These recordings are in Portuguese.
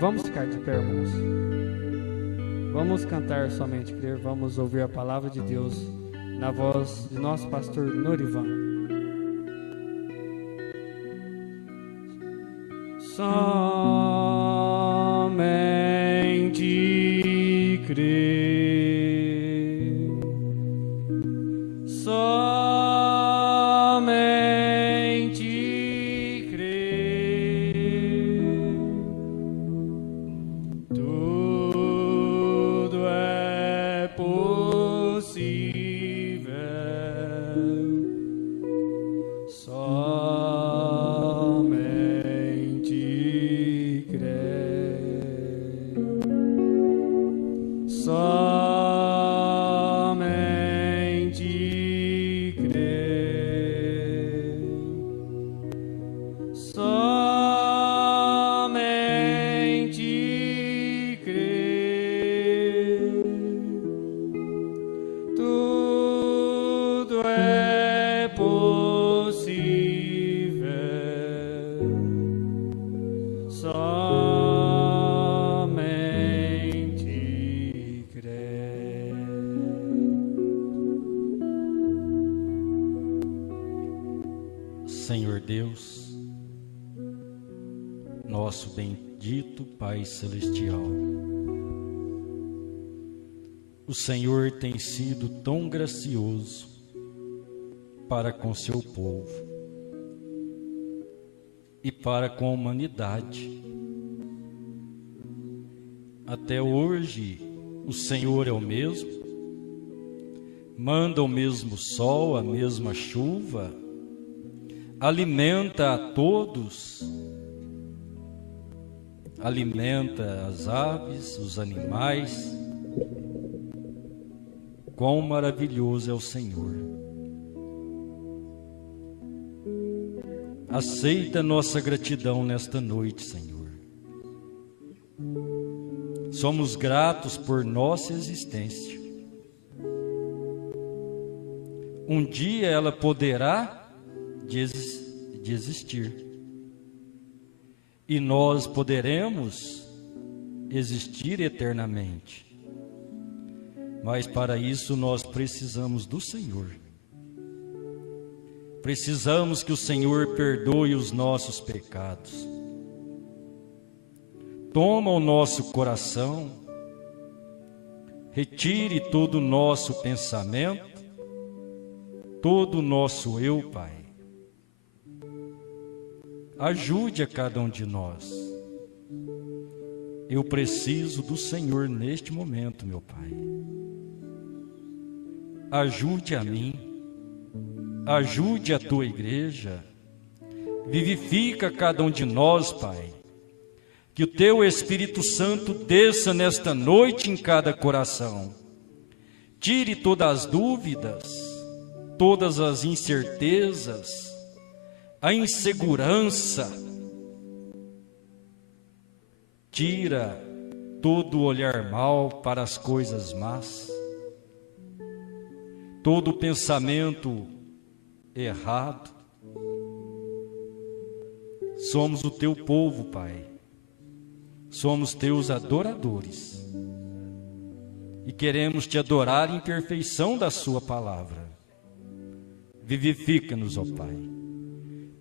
Vamos ficar de pé, irmãos. Vamos cantar somente crer. Vamos ouvir a palavra de Deus na voz de nosso pastor Norivan. Somente crer. Somente crer. Tudo é possível. Somente crer. Somente crer. Somente crer. Tudo é possível. Somente crer. Senhor Deus, nosso bendito Pai Celestial, o Senhor tem sido tão gracioso para com seu povo e para com a humanidade. Até hoje, o Senhor é o mesmo, manda o mesmo sol, a mesma chuva, alimenta a todos, alimenta as aves, os animais. Quão maravilhoso é o Senhor. Aceita nossa gratidão nesta noite, Senhor. Somos gratos por nossa existência. Um dia ela poderá existir. E nós poderemos existir eternamente. Mas para isso nós precisamos do Senhor. Precisamos que o Senhor perdoe os nossos pecados. Toma o nosso coração, retire todo o nosso pensamento, todo o nosso eu, Pai. Ajude a cada um de nós. Eu preciso do Senhor neste momento, meu Pai. Ajude a mim, ajude a tua igreja, vivifica cada um de nós, Pai. Que o teu Espírito Santo desça nesta noite em cada coração. Tire todas as dúvidas, todas as incertezas, a insegurança. Tira todo o olhar mal para as coisas más, todo pensamento errado. Somos o teu povo, Pai. Somos teus adoradores. E queremos te adorar em perfeição da sua palavra. Vivifica-nos, ó Pai.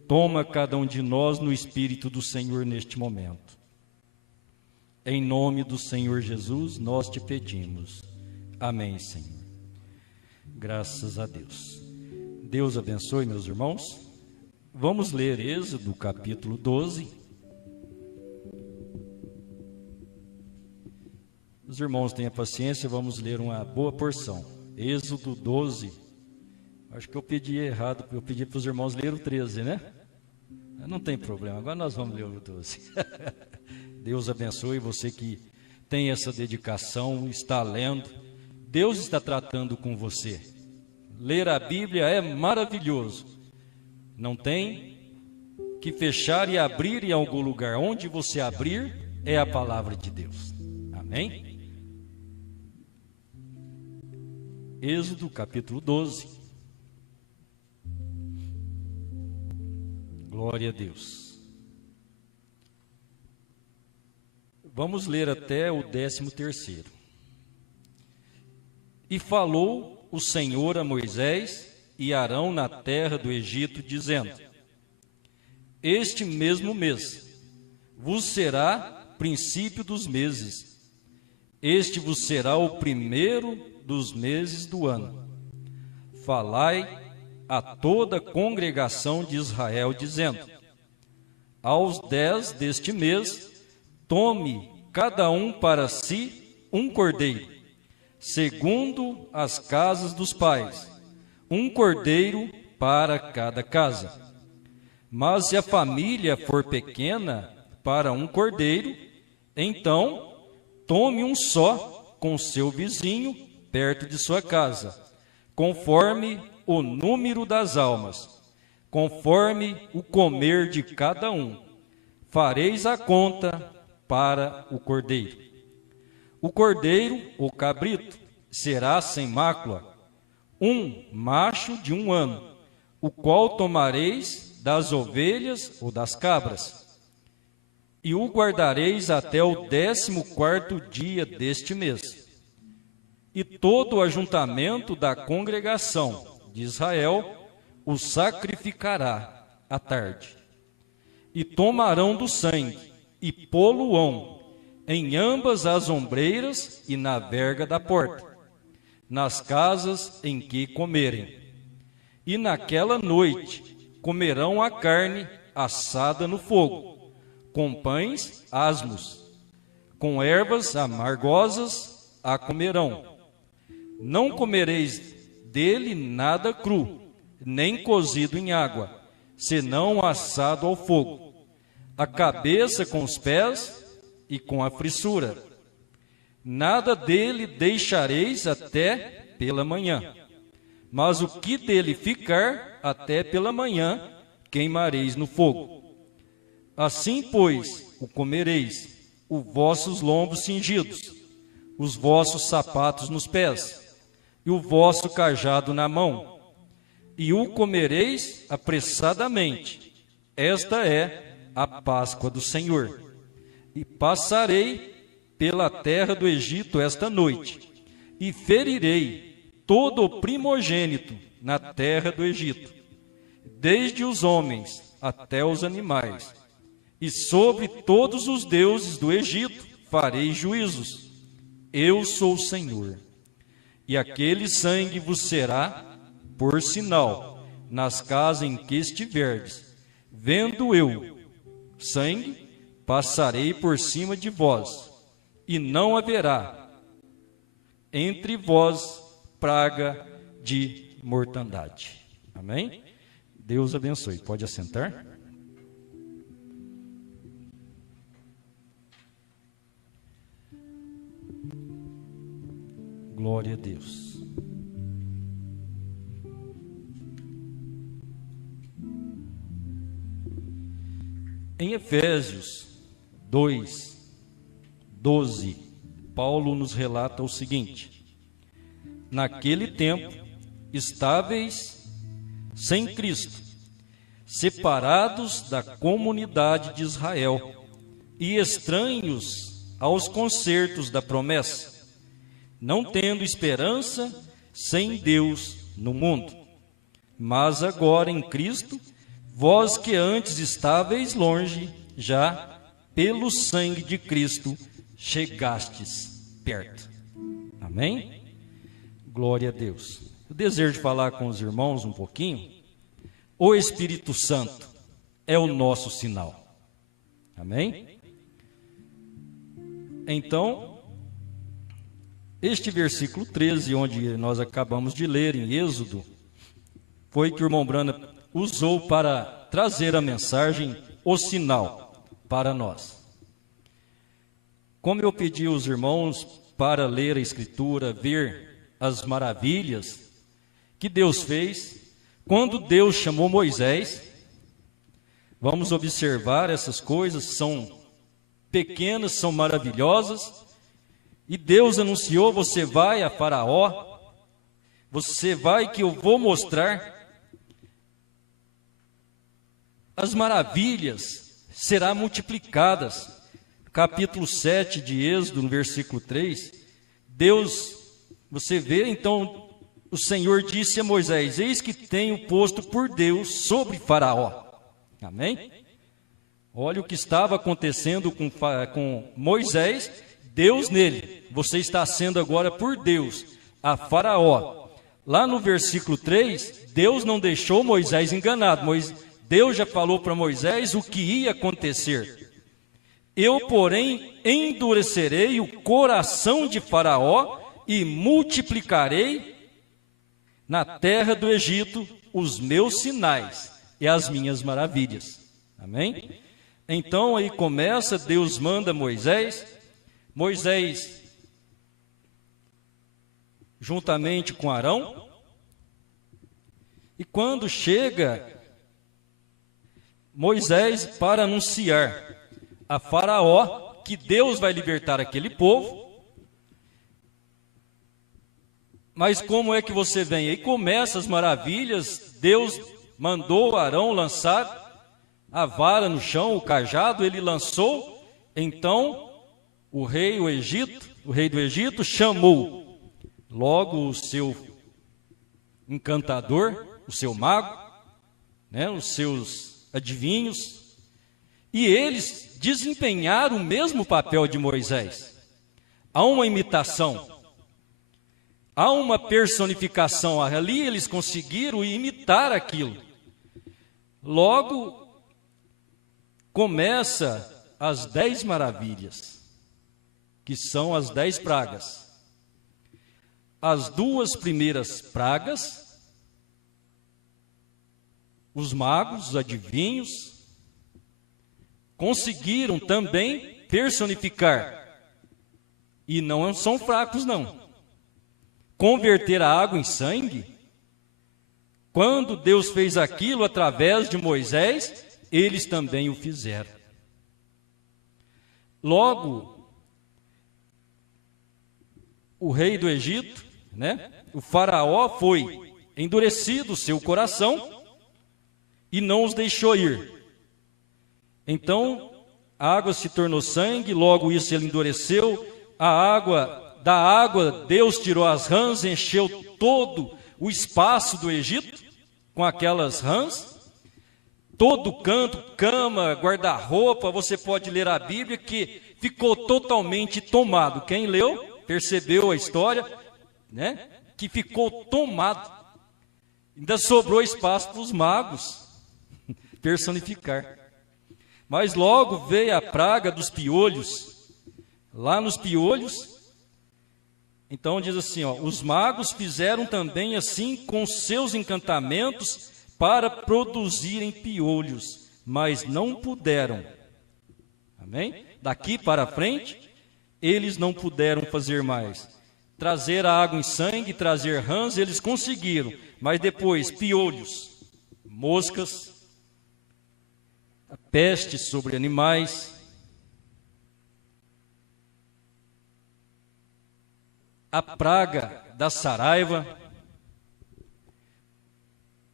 Toma cada um de nós no Espírito do Senhor neste momento. Em nome do Senhor Jesus, nós te pedimos. Amém, Senhor. Graças a Deus. Deus abençoe, meus irmãos. Vamos ler Êxodo, capítulo 12. Os irmãos tenham paciência, vamos ler uma boa porção. Êxodo 12. Acho que eu pedi errado, eu pedi para os irmãos ler o 13, né? Não tem problema, agora nós vamos ler o 12. Deus abençoe você que tem essa dedicação, está lendo. Deus está tratando com você. Ler a Bíblia é maravilhoso. Não tem que fechar e abrir em algum lugar. Onde você abrir é a palavra de Deus. Amém? Êxodo capítulo 12. Glória a Deus. Vamos ler até o 13º. E falou o Senhor a Moisés e Arão na terra do Egito, dizendo: este mesmo mês vos será princípio dos meses, este vos será o primeiro dos meses do ano. Falai a toda a congregação de Israel, dizendo: aos 10 deste mês, tome cada um para si um cordeiro, segundo as casas dos pais, um cordeiro para cada casa. Mas se a família for pequena para um cordeiro, então tome um só com seu vizinho perto de sua casa, conforme o número das almas, conforme o comer de cada um. Fareis a conta para o cordeiro. O cordeiro, ou cabrito, será sem mácula, um macho de 1 ano, o qual tomareis das ovelhas ou das cabras, e o guardareis até o 14º dia deste mês. E todo o ajuntamento da congregação de Israel o sacrificará à tarde. E tomarão do sangue, e pô-lo-ão em ambas as ombreiras e na verga da porta, nas casas em que comerem. E naquela noite comerão a carne assada no fogo, com pães asmos, com ervas amargosas a comerão. Não comereis dele nada cru, nem cozido em água, senão assado ao fogo, a cabeça com os pés e com a frissura. Nada dele deixareis até pela manhã, mas o que dele ficar até pela manhã queimareis no fogo. Assim, pois, o comereis, os vossos lombos cingidos, os vossos sapatos nos pés, e o vosso cajado na mão, e o comereis apressadamente. Esta é a Páscoa do Senhor. E passarei pela terra do Egito esta noite, e ferirei todo o primogênito na terra do Egito, desde os homens até os animais, e sobre todos os deuses do Egito farei juízos. Eu sou o Senhor. E aquele sangue vos será por sinal nas casas em que estiverdes. Vendo eu sangue, passarei por cima de vós, e não haverá entre vós praga de mortandade. Amém? Deus abençoe. Pode assentar. Glória a Deus. Em Efésios 2:12, Paulo nos relata o seguinte: naquele tempo estáveis sem Cristo, separados da comunidade de Israel e estranhos aos concertos da promessa, não tendo esperança sem Deus no mundo. Mas agora em Cristo, vós que antes estáveis longe, já pelo sangue de Cristo chegastes perto. Amém? Glória a Deus. Eu desejo falar com os irmãos um pouquinho. O Espírito Santo é o nosso sinal. Amém? Então, este versículo 13, onde nós acabamos de ler em Êxodo, foi que o irmão Branham usou para trazer a mensagem, o sinal, para nós. Como eu pedi aos irmãos para ler a Escritura, ver as maravilhas que Deus fez, quando Deus chamou Moisés, vamos observar essas coisas, são pequenas, são maravilhosas, e Deus anunciou: você vai a Faraó, você vai que eu vou mostrar as maravilhas, serão multiplicadas. capítulo 7 de Êxodo, no versículo 3, você vê, então, o Senhor disse a Moisés: eis que tenho posto por Deus sobre Faraó. Amém? Olha o que estava acontecendo com Moisés, Deus nele. Você está sendo agora por Deus a Faraó. Lá no versículo 3, Deus não deixou Moisés enganado. Deus já falou para Moisés o que ia acontecer. Eu, porém, endurecerei o coração de Faraó e multiplicarei na terra do Egito os meus sinais e as minhas maravilhas. Amém? Então aí começa, Deus manda Moisés, juntamente com Arão, e quando chega Moisés para anunciar a Faraó que Deus vai libertar aquele povo. Mas como é que você vem? Aí começa as maravilhas. Deus mandou Arão lançar a vara no chão, o cajado, ele lançou. Então o rei do Egito chamou logo o seu encantador, o seu mago, né, os seus adivinhos, e eles desempenharam o mesmo papel de Moisés. Há uma imitação, há uma personificação. Ali eles conseguiram imitar aquilo. Logo começa as 10 maravilhas, que são as 10 pragas. As 2 primeiras pragas, os magos, os adivinhos, conseguiram também personificar, e não são fracos não, converter a água em sangue. Quando Deus fez aquilo através de Moisés, eles também o fizeram. Logo, o rei do Egito, né, o Faraó, foi endurecido o seu coração e não os deixou ir. Então, a água se tornou sangue, logo isso ele endureceu. Da água, Deus tirou as rãs, encheu todo o espaço do Egito com aquelas rãs. Todo canto, cama, guarda-roupa, você pode ler a Bíblia, que ficou totalmente tomado. Quem leu, percebeu a história, né? Que ficou tomado. Ainda sobrou espaço para os magos personificar. Mas logo veio a praga dos piolhos. Lá nos piolhos, então diz assim, ó, os magos fizeram também assim com seus encantamentos para produzirem piolhos, mas não puderam. Amém? Daqui para frente, eles não puderam fazer mais. Trazer a água em sangue, trazer rãs, eles conseguiram, mas depois piolhos, moscas, a peste sobre animais, a praga da saraiva.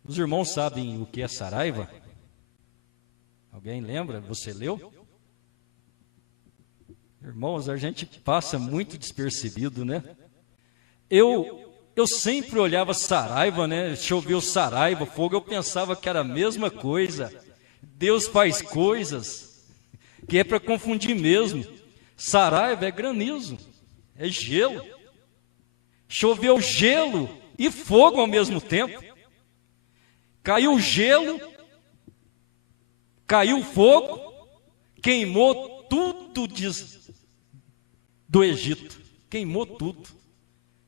Os irmãos sabem o que é saraiva? Alguém lembra? Você leu? Irmãos, a gente passa muito despercebido, né? Eu sempre olhava saraiva, né? Choveu saraiva, fogo, eu pensava que era a mesma coisa. Deus faz coisas que é para confundir mesmo. Saraiva é granizo, é gelo. Choveu gelo e fogo ao mesmo tempo. Caiu gelo, caiu fogo, queimou tudo do Egito. Queimou tudo.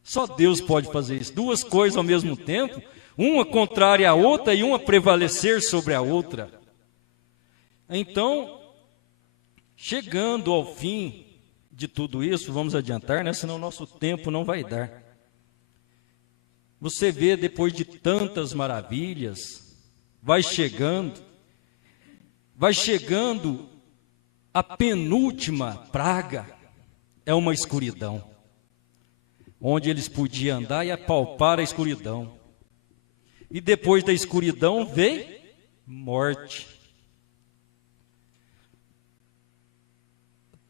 Só Deus pode fazer isso. 2 coisas ao mesmo tempo, uma contrária à outra e uma prevalecer sobre a outra. Então, chegando ao fim de tudo isso, vamos adiantar, né? Senão o nosso tempo não vai dar. Você vê, depois de tantas maravilhas, vai chegando a penúltima praga, é uma escuridão, onde eles podiam andar e apalpar a escuridão. E depois da escuridão veio morte.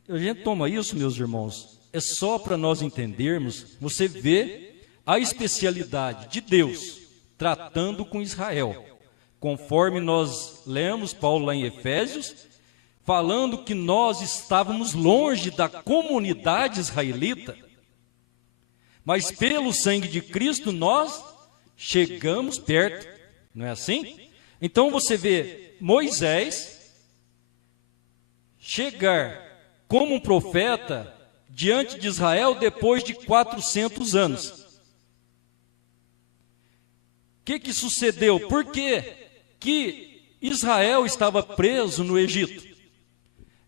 a gente toma isso, meus irmãos, é só para nós entendermos, você vê a especialidade de Deus tratando com Israel. Conforme nós lemos Paulo lá em Efésios, falando que nós estávamos longe da comunidade israelita, mas pelo sangue de Cristo nós chegamos perto, não é assim? Então você vê Moisés chegar como um profeta diante de Israel depois de 400 anos. O que sucedeu? Por que Israel estava preso no Egito?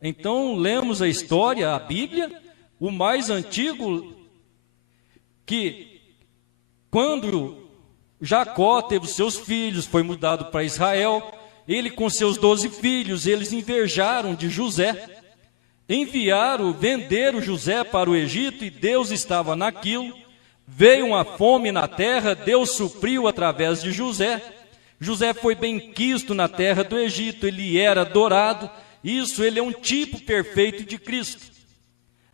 Então lemos a história, a Bíblia, o mais antigo, que quando Jacó teve os seus filhos, foi mudado para Israel, ele com seus 12 filhos, eles invejaram de José, venderam José para o Egito, e Deus estava naquilo. Veio uma fome na terra, Deus supriu através de José. José foi benquisto na terra do Egito, ele era adorado. Isso, ele é um tipo perfeito de Cristo.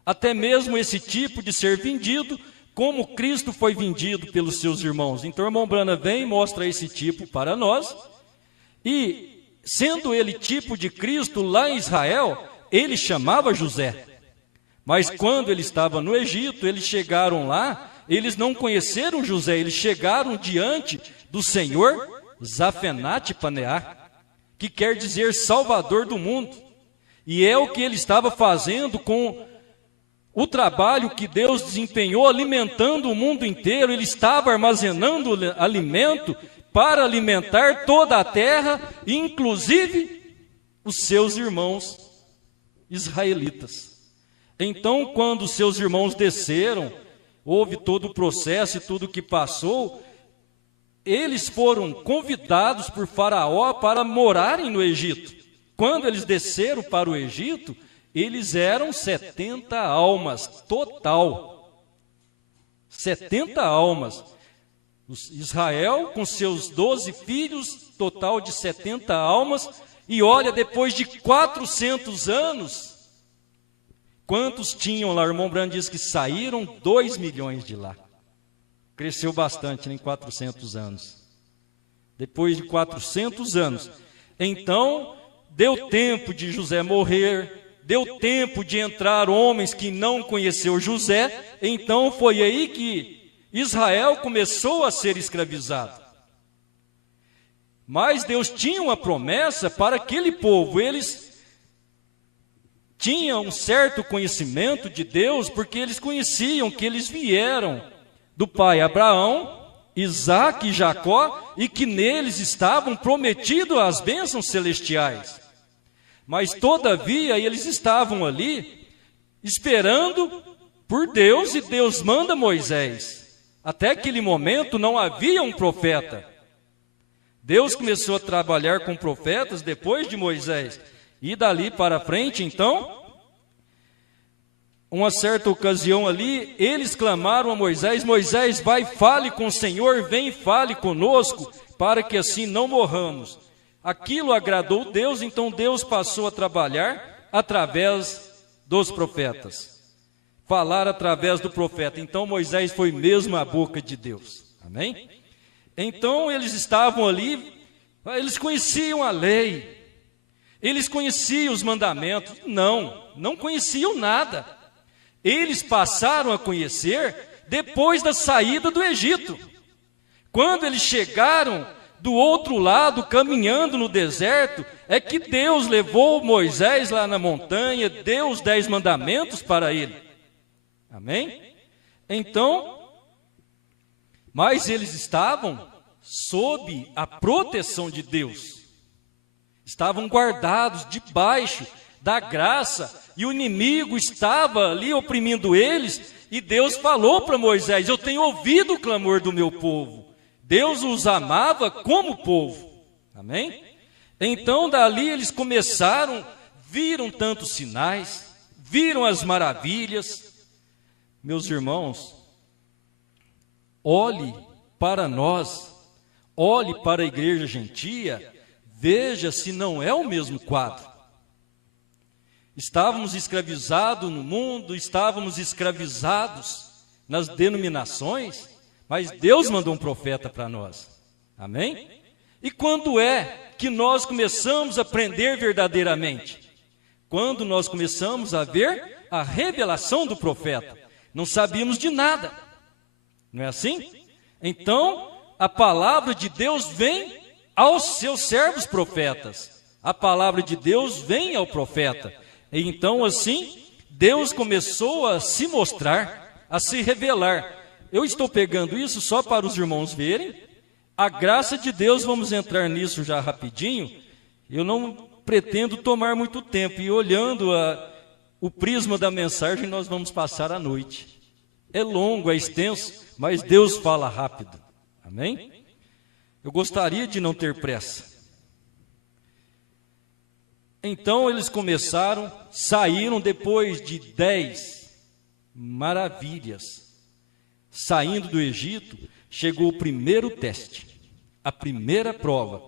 Até mesmo esse tipo de ser vendido, como Cristo foi vendido pelos seus irmãos. Então o irmão Branham vem e mostra esse tipo para nós. E, sendo ele tipo de Cristo lá em Israel, ele chamava José. Mas quando ele estava no Egito, eles chegaram lá, eles não conheceram José, eles chegaram diante do Senhor Zafenate Paneá, que quer dizer Salvador do mundo. E é o que ele estava fazendo com o trabalho que Deus desempenhou, alimentando o mundo inteiro. Ele estava armazenando alimento para alimentar toda a terra, inclusive os seus irmãos israelitas. Então, quando seus irmãos desceram, houve todo o processo e tudo que passou, eles foram convidados por Faraó para morarem no Egito. Quando eles desceram para o Egito, eles eram 70 almas, total. 70 almas. Israel, com seus 12 filhos, total de 70 almas. E olha, depois de 400 anos, quantos tinham lá? O irmão Branham diz que saíram 2 milhões de lá. Cresceu bastante, né, em 400 anos. Depois de 400 anos. Então, deu tempo de José morrer, deu tempo de entrar homens que não conheceu José. Então, foi aí que Israel começou a ser escravizado. Mas Deus tinha uma promessa para aquele povo. Eles tinham um certo conhecimento de Deus, porque eles conheciam que eles vieram do pai Abraão, Isaque e Jacó, e que neles estavam prometidas as bênçãos celestiais. Mas todavia eles estavam ali esperando por Deus, e Deus manda Moisés. Até aquele momento não havia um profeta. Deus começou a trabalhar com profetas depois de Moisés. E dali para frente, então, uma certa ocasião ali, eles clamaram a Moisés: Moisés, vai, fale com o Senhor, vem, fale conosco, para que assim não morramos. Aquilo agradou Deus, então Deus passou a trabalhar através dos profetas. Falar através do profeta. Então Moisés foi mesmo a boca de Deus. Amém? Então eles estavam ali, eles conheciam a lei, eles conheciam os mandamentos. Não conheciam nada. Eles passaram a conhecer depois da saída do Egito. Quando eles chegaram do outro lado, caminhando no deserto, é que Deus levou Moisés lá na montanha, deu os 10 mandamentos para ele. Amém? Então, mas eles estavam sob a proteção de Deus. Estavam guardados debaixo da graça, e o inimigo estava ali oprimindo eles, e Deus falou para Moisés: eu tenho ouvido o clamor do meu povo. Deus os amava como povo. Amém? Então dali eles começaram, viram tantos sinais, viram as maravilhas. Meus irmãos, olhe para nós, olhe para a igreja gentia, veja se não é o mesmo quadro. Estávamos escravizados no mundo, estávamos escravizados nas denominações, mas Deus mandou um profeta para nós. Amém? E quando é que nós começamos a aprender verdadeiramente? Quando nós começamos a ver a revelação do profeta. Não sabíamos de nada. Não é assim? Então, a palavra de Deus vem aos seus servos profetas. A palavra de Deus vem ao profeta. E então, assim, Deus começou a se mostrar, a se revelar. Eu estou pegando isso só para os irmãos verem. A graça de Deus, vamos entrar nisso já rapidinho. Eu não pretendo tomar muito tempo. E olhando o prisma da mensagem, nós vamos passar a noite. É longo, é extenso, mas Deus fala rápido. Amém? Eu gostaria de não ter pressa. Então eles começaram, saíram depois de 10 maravilhas. Saindo do Egito, chegou o primeiro teste. A primeira prova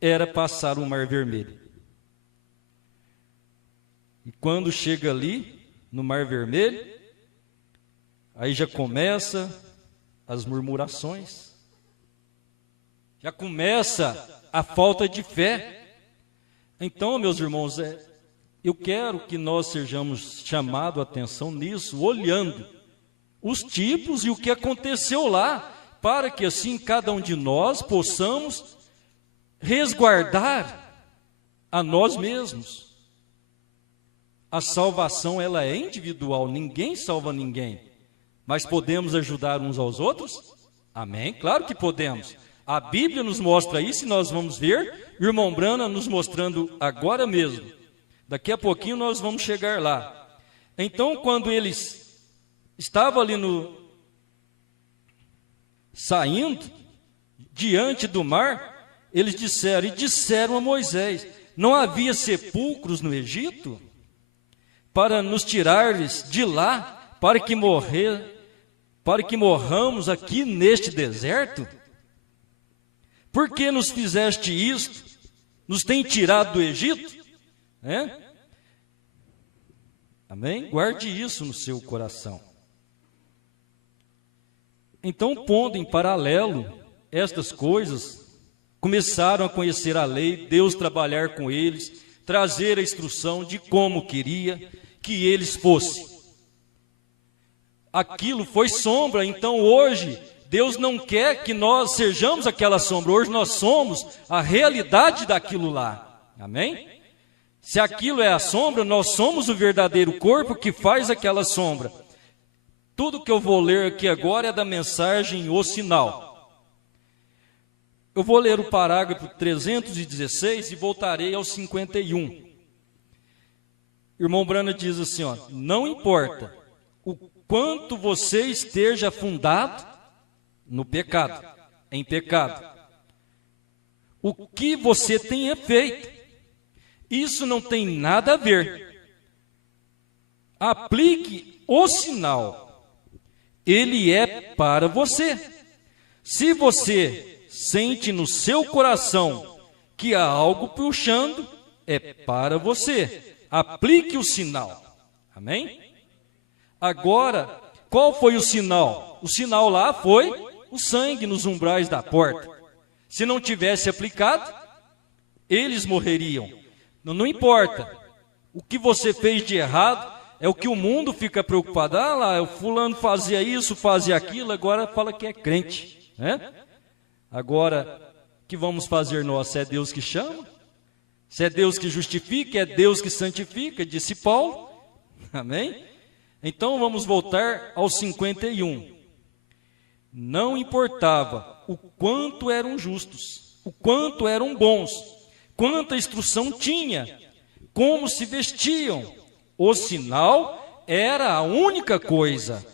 era passar o Mar Vermelho. E quando chega ali, no Mar Vermelho, aí já começa as murmurações. Já começa a falta de fé. Então, meus irmãos, eu quero que nós sejamos chamados a atenção nisso, olhando os tipos e o que aconteceu lá, para que assim cada um de nós possamos resguardar a nós mesmos. A salvação, ela é individual, ninguém salva ninguém, mas podemos ajudar uns aos outros? Amém? Claro que podemos. A Bíblia nos mostra isso e nós vamos ver, o irmão Brana nos mostrando agora mesmo. Daqui a pouquinho nós vamos chegar lá. Então, quando eles estavam ali saindo, diante do mar, eles disseram a Moisés: não havia sepulcros no Egito para nos tirares de lá, para que morramos aqui neste deserto? Por que nos fizeste isto? Nos tem tirado do Egito? Amém? Guarde isso no seu coração. Então, pondo em paralelo estas coisas, começaram a conhecer a lei, Deus trabalhar com eles, trazer a instrução de como queria que eles fossem. Aquilo foi sombra, então hoje Deus não quer que nós sejamos aquela sombra. Hoje nós somos a realidade daquilo lá. Amém? Se aquilo é a sombra, nós somos o verdadeiro corpo que faz aquela sombra. Tudo que eu vou ler aqui agora é da mensagem O Sinal. Eu vou ler o parágrafo 316 e voltarei ao 51. Irmão Brana diz assim, ó: não importa o quanto você esteja afundado no pecado, em pecado, o que você tenha feito, isso não tem nada a ver. Aplique o sinal, ele é para você. Se você sente no seu coração que há algo puxando, é para você. Aplique o sinal. Amém? Agora, qual foi o sinal? O sinal lá foi o sangue nos umbrais da porta. Se não tivesse aplicado, eles morreriam. Não importa. O que você fez de errado é o que o mundo fica preocupado. Ah lá, o fulano fazia isso, fazia aquilo, agora fala que é crente, né? Agora, o que vamos fazer nós? Se é Deus que chama? Se é Deus que justifica, é Deus que santifica, disse Paulo. Amém? Então vamos voltar ao 51. Não importava o quanto eram justos, o quanto eram bons, quanta instrução tinha, como se vestiam. O sinal era a única coisa.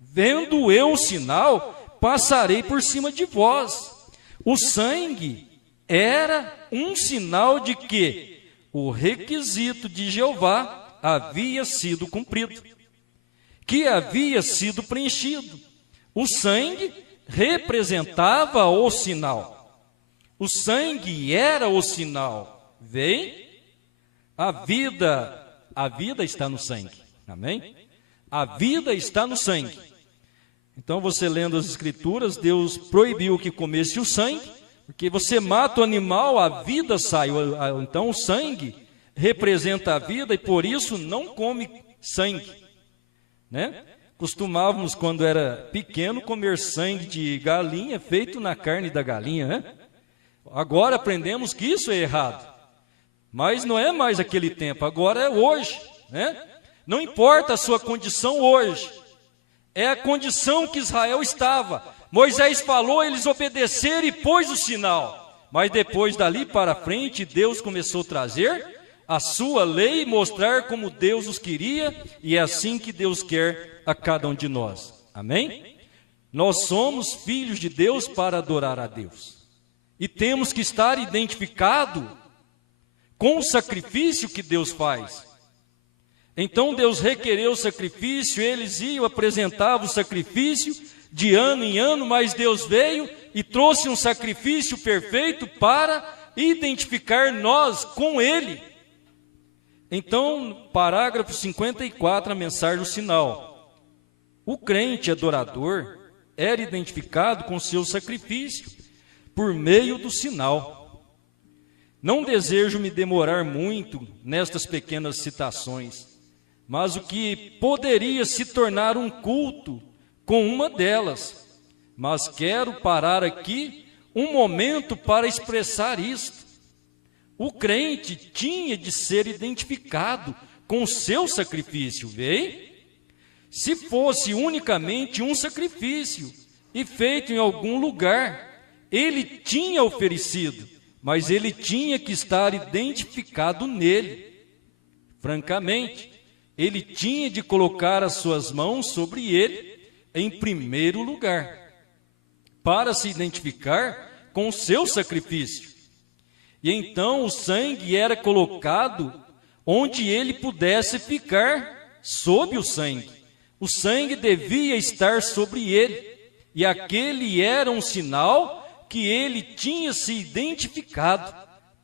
Vendo eu o sinal, passarei por cima de vós. O sangue era um sinal de que o requisito de Jeová havia sido cumprido, que havia sido preenchido. O sangue representava o sinal. O sangue era o sinal. Vem? A vida A vida está no sangue. Amém? A vida está no sangue. Então, você lendo as Escrituras, Deus proibiu que comesse o sangue, porque você mata o animal, a vida sai. Então, o sangue representa a vida e por isso não come sangue, né? Costumávamos, quando era pequeno, comer sangue de galinha feito na carne da galinha, né? Agora aprendemos que isso é errado, mas não é mais aquele tempo, agora é hoje, né? Não importa a sua condição hoje, é a condição que Israel estava. Moisés falou, eles obedeceram e pôs o sinal, mas depois dali para frente, Deus começou a trazer a sua lei e mostrar como Deus os queria, e é assim que Deus quer a cada um de nós. Amém? Nós somos filhos de Deus para adorar a Deus. E temos que estar identificado com o sacrifício que Deus faz. Então Deus requereu o sacrifício, eles iam, apresentavam o sacrifício de ano em ano, mas Deus veio e trouxe um sacrifício perfeito para identificar nós com Ele. Então, parágrafo 54, a mensagem do sinal. O crente adorador era identificado com seu sacrifício por meio do sinal. Não desejo me demorar muito nestas pequenas citações, mas o que poderia se tornar um culto com uma delas. Mas quero parar aqui um momento para expressar isto. O crente tinha de ser identificado com o seu sacrifício, veio? Se fosse unicamente um sacrifício e feito em algum lugar, ele tinha oferecido, mas ele tinha que estar identificado nele. Francamente, ele tinha de colocar as suas mãos sobre ele em primeiro lugar, para se identificar com o seu sacrifício. E então o sangue era colocado onde ele pudesse ficar sob o sangue. O sangue devia estar sobre ele, e aquele era um sinal que ele tinha se identificado,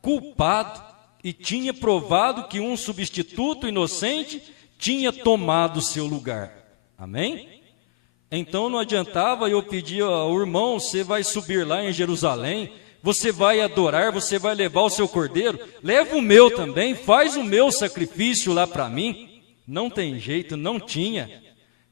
culpado, e tinha provado que um substituto inocente tinha tomado seu lugar. Amém? Então não adiantava eu pedir ao irmão, você vai subir lá em Jerusalém, você vai adorar, você vai levar o seu cordeiro, leva o meu também, faz o meu sacrifício lá para mim. Não tem jeito, não tinha.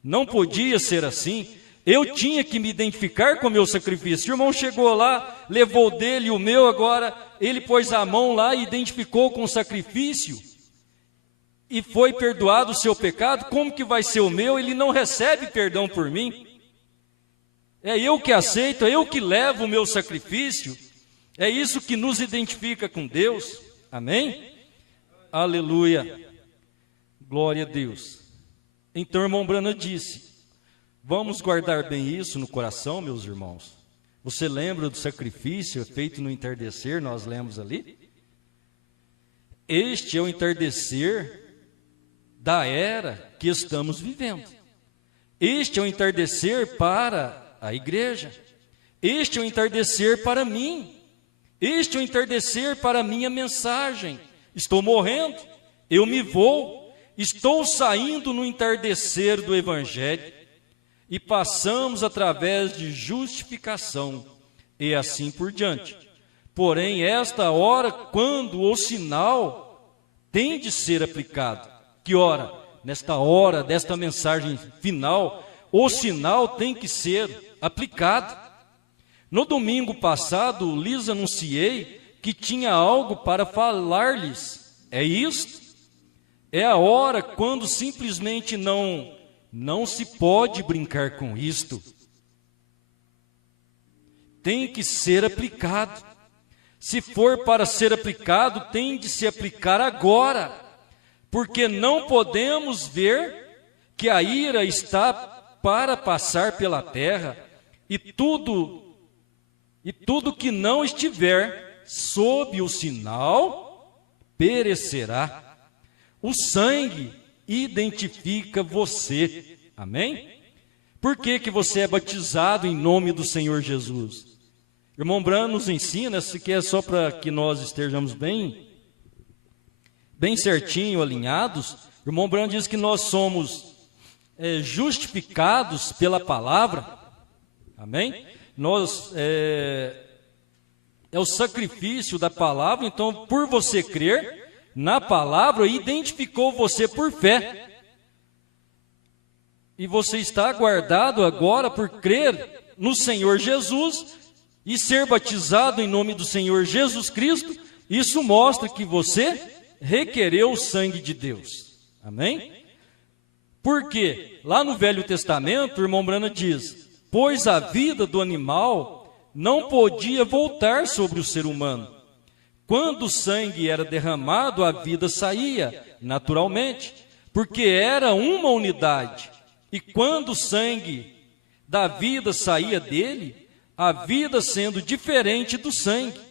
Não podia ser assim. Eu tinha que me identificar com o meu sacrifício. O irmão chegou lá, levou dele o meu, agora ele pôs a mão lá e identificou com o sacrifício e foi perdoado o seu pecado. Como que vai ser o meu? Ele não recebe perdão por mim. É eu que aceito, é eu que levo o meu sacrifício. É isso que nos identifica com Deus. Amém? Aleluia. Glória a Deus. Então, o irmão Branham disse, vamos guardar bem isso no coração, meus irmãos. Você lembra do sacrifício feito no entardecer, nós lemos ali? Este é o entardecer da era que estamos vivendo. Este é o entardecer para a igreja. Este é o entardecer para mim. Este é o entardecer para a minha mensagem. Estou morrendo, eu me vou. Estou saindo no entardecer do Evangelho e passamos através de justificação e assim por diante. Porém, esta hora, quando o sinal tem de ser aplicado, que hora? Nesta hora desta mensagem final, o sinal tem que ser aplicado. No domingo passado, lhes anunciei que tinha algo para falar-lhes. É isto? É a hora quando simplesmente não se pode brincar com isto. Tem que ser aplicado. Se for para ser aplicado, tem de se aplicar agora, porque não podemos ver que a ira está para passar pela terra, e tudo que não estiver sob o sinal perecerá. O sangue identifica você. Amém? Por que que você é batizado em nome do Senhor Jesus? Irmão Branham nos ensina, isso aqui é só para que nós estejamos bem certinho, alinhados. O irmão Branham diz que nós somos justificados pela palavra, amém? Nós, é o sacrifício da palavra, então por você crer na palavra, identificou você por fé. E você está guardado agora por crer no Senhor Jesus e ser batizado em nome do Senhor Jesus Cristo. Isso mostra que você requereu o sangue de Deus. Amém? Porque lá no Velho Testamento, o irmão Branham diz: pois a vida do animal não podia voltar sobre o ser humano. Quando o sangue era derramado, a vida saía naturalmente, porque era uma unidade. E quando o sangue da vida saía dele, a vida sendo diferente do sangue.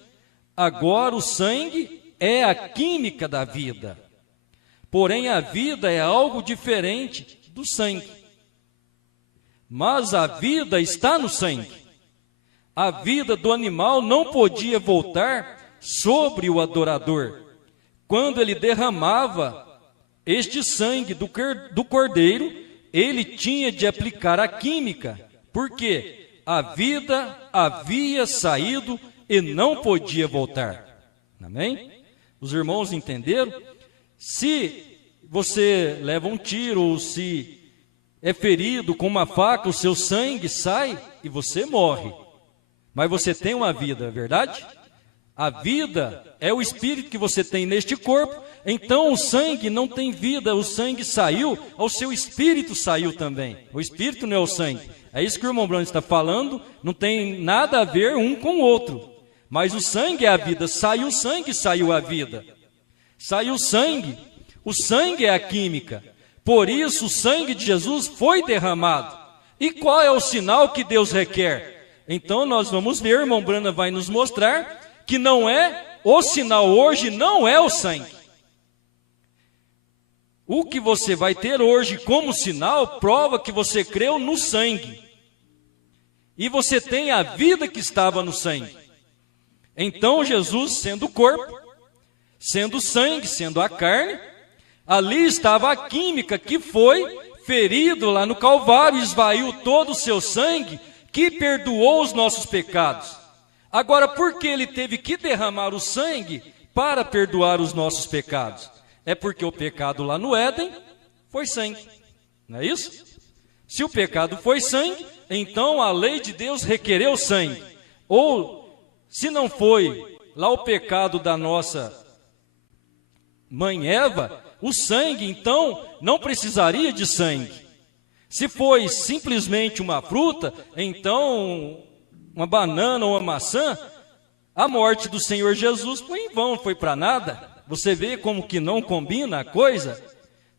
Agora o sangue é a química da vida. Porém, a vida é algo diferente do sangue. Mas a vida está no sangue. A vida do animal não podia voltar sobre o adorador. Quando ele derramava este sangue do cordeiro, ele tinha de aplicar a química, porque a vida havia saído e não podia voltar. Amém? Os irmãos entenderam? Se você leva um tiro ou se é ferido com uma faca, o seu sangue sai e você morre. Mas você tem uma vida, é verdade? A vida é o espírito que você tem neste corpo. Então o sangue não tem vida, o sangue saiu, o seu espírito saiu também. O espírito não é o sangue. É isso que o irmão Branham está falando, não tem nada a ver um com o outro. Mas o sangue é a vida, saiu o sangue, saiu a vida. Saiu o sangue é a química. Por isso o sangue de Jesus foi derramado. E qual é o sinal que Deus requer? Então nós vamos ver, o irmão Branham vai nos mostrar que não é o sinal hoje, não é o sangue. O que você vai ter hoje como sinal prova que você creu no sangue. E você tem a vida que estava no sangue. Então Jesus, sendo o corpo, sendo o sangue, sendo a carne, ali estava a química que foi ferido lá no Calvário, esvaiu todo o seu sangue, que perdoou os nossos pecados. Agora, por que ele teve que derramar o sangue para perdoar os nossos pecados? É porque o pecado lá no Éden foi sangue, não é isso? Se o pecado foi sangue, então a lei de Deus requereu sangue. Ou, se não foi lá o pecado da nossa mãe Eva, o sangue, então, não precisaria de sangue. Se foi simplesmente uma fruta, então, uma banana ou uma maçã, a morte do Senhor Jesus foi em vão, foi para nada. Você vê como que não combina a coisa?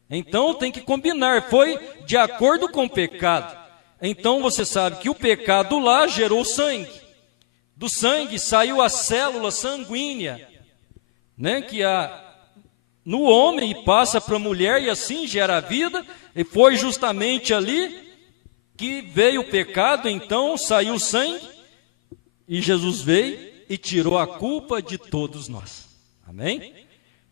Então tem que combinar, foi de acordo com o pecado. Então você sabe que o pecado lá gerou sangue. Do sangue saiu a célula sanguínea, né, que há no homem e passa para a mulher e assim gera a vida. E foi justamente ali que veio o pecado, então saiu o sangue e Jesus veio e tirou a culpa de todos nós. Amém?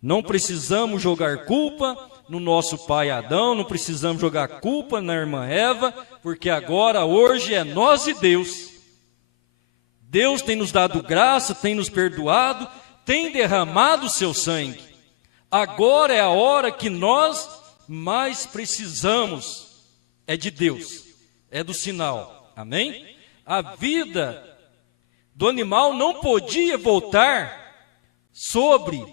Não precisamos jogar culpa no nosso pai Adão, não precisamos jogar culpa na irmã Eva, porque agora, hoje, é nós e Deus. Deus tem nos dado graça, tem nos perdoado, tem derramado o seu sangue. Agora é a hora que nós mais precisamos, é de Deus, é do sinal. Amém? A vida do animal não podia voltar sobre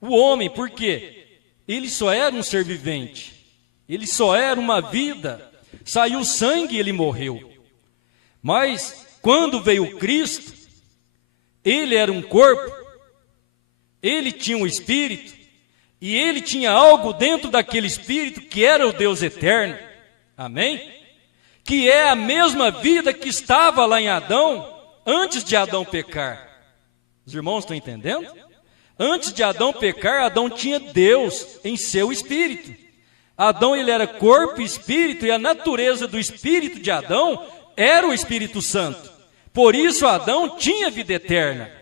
o homem, porque ele só era um ser vivente, ele só era uma vida, saiu sangue e ele morreu. Mas quando veio Cristo, ele era um corpo, ele tinha um espírito, e ele tinha algo dentro daquele espírito que era o Deus eterno, amém? Que é a mesma vida que estava lá em Adão, antes de Adão pecar. Os irmãos estão entendendo? Antes de Adão pecar, Adão tinha Deus em seu espírito. Adão, ele era corpo e espírito, e a natureza do espírito de Adão era o Espírito Santo. Por isso Adão tinha vida eterna.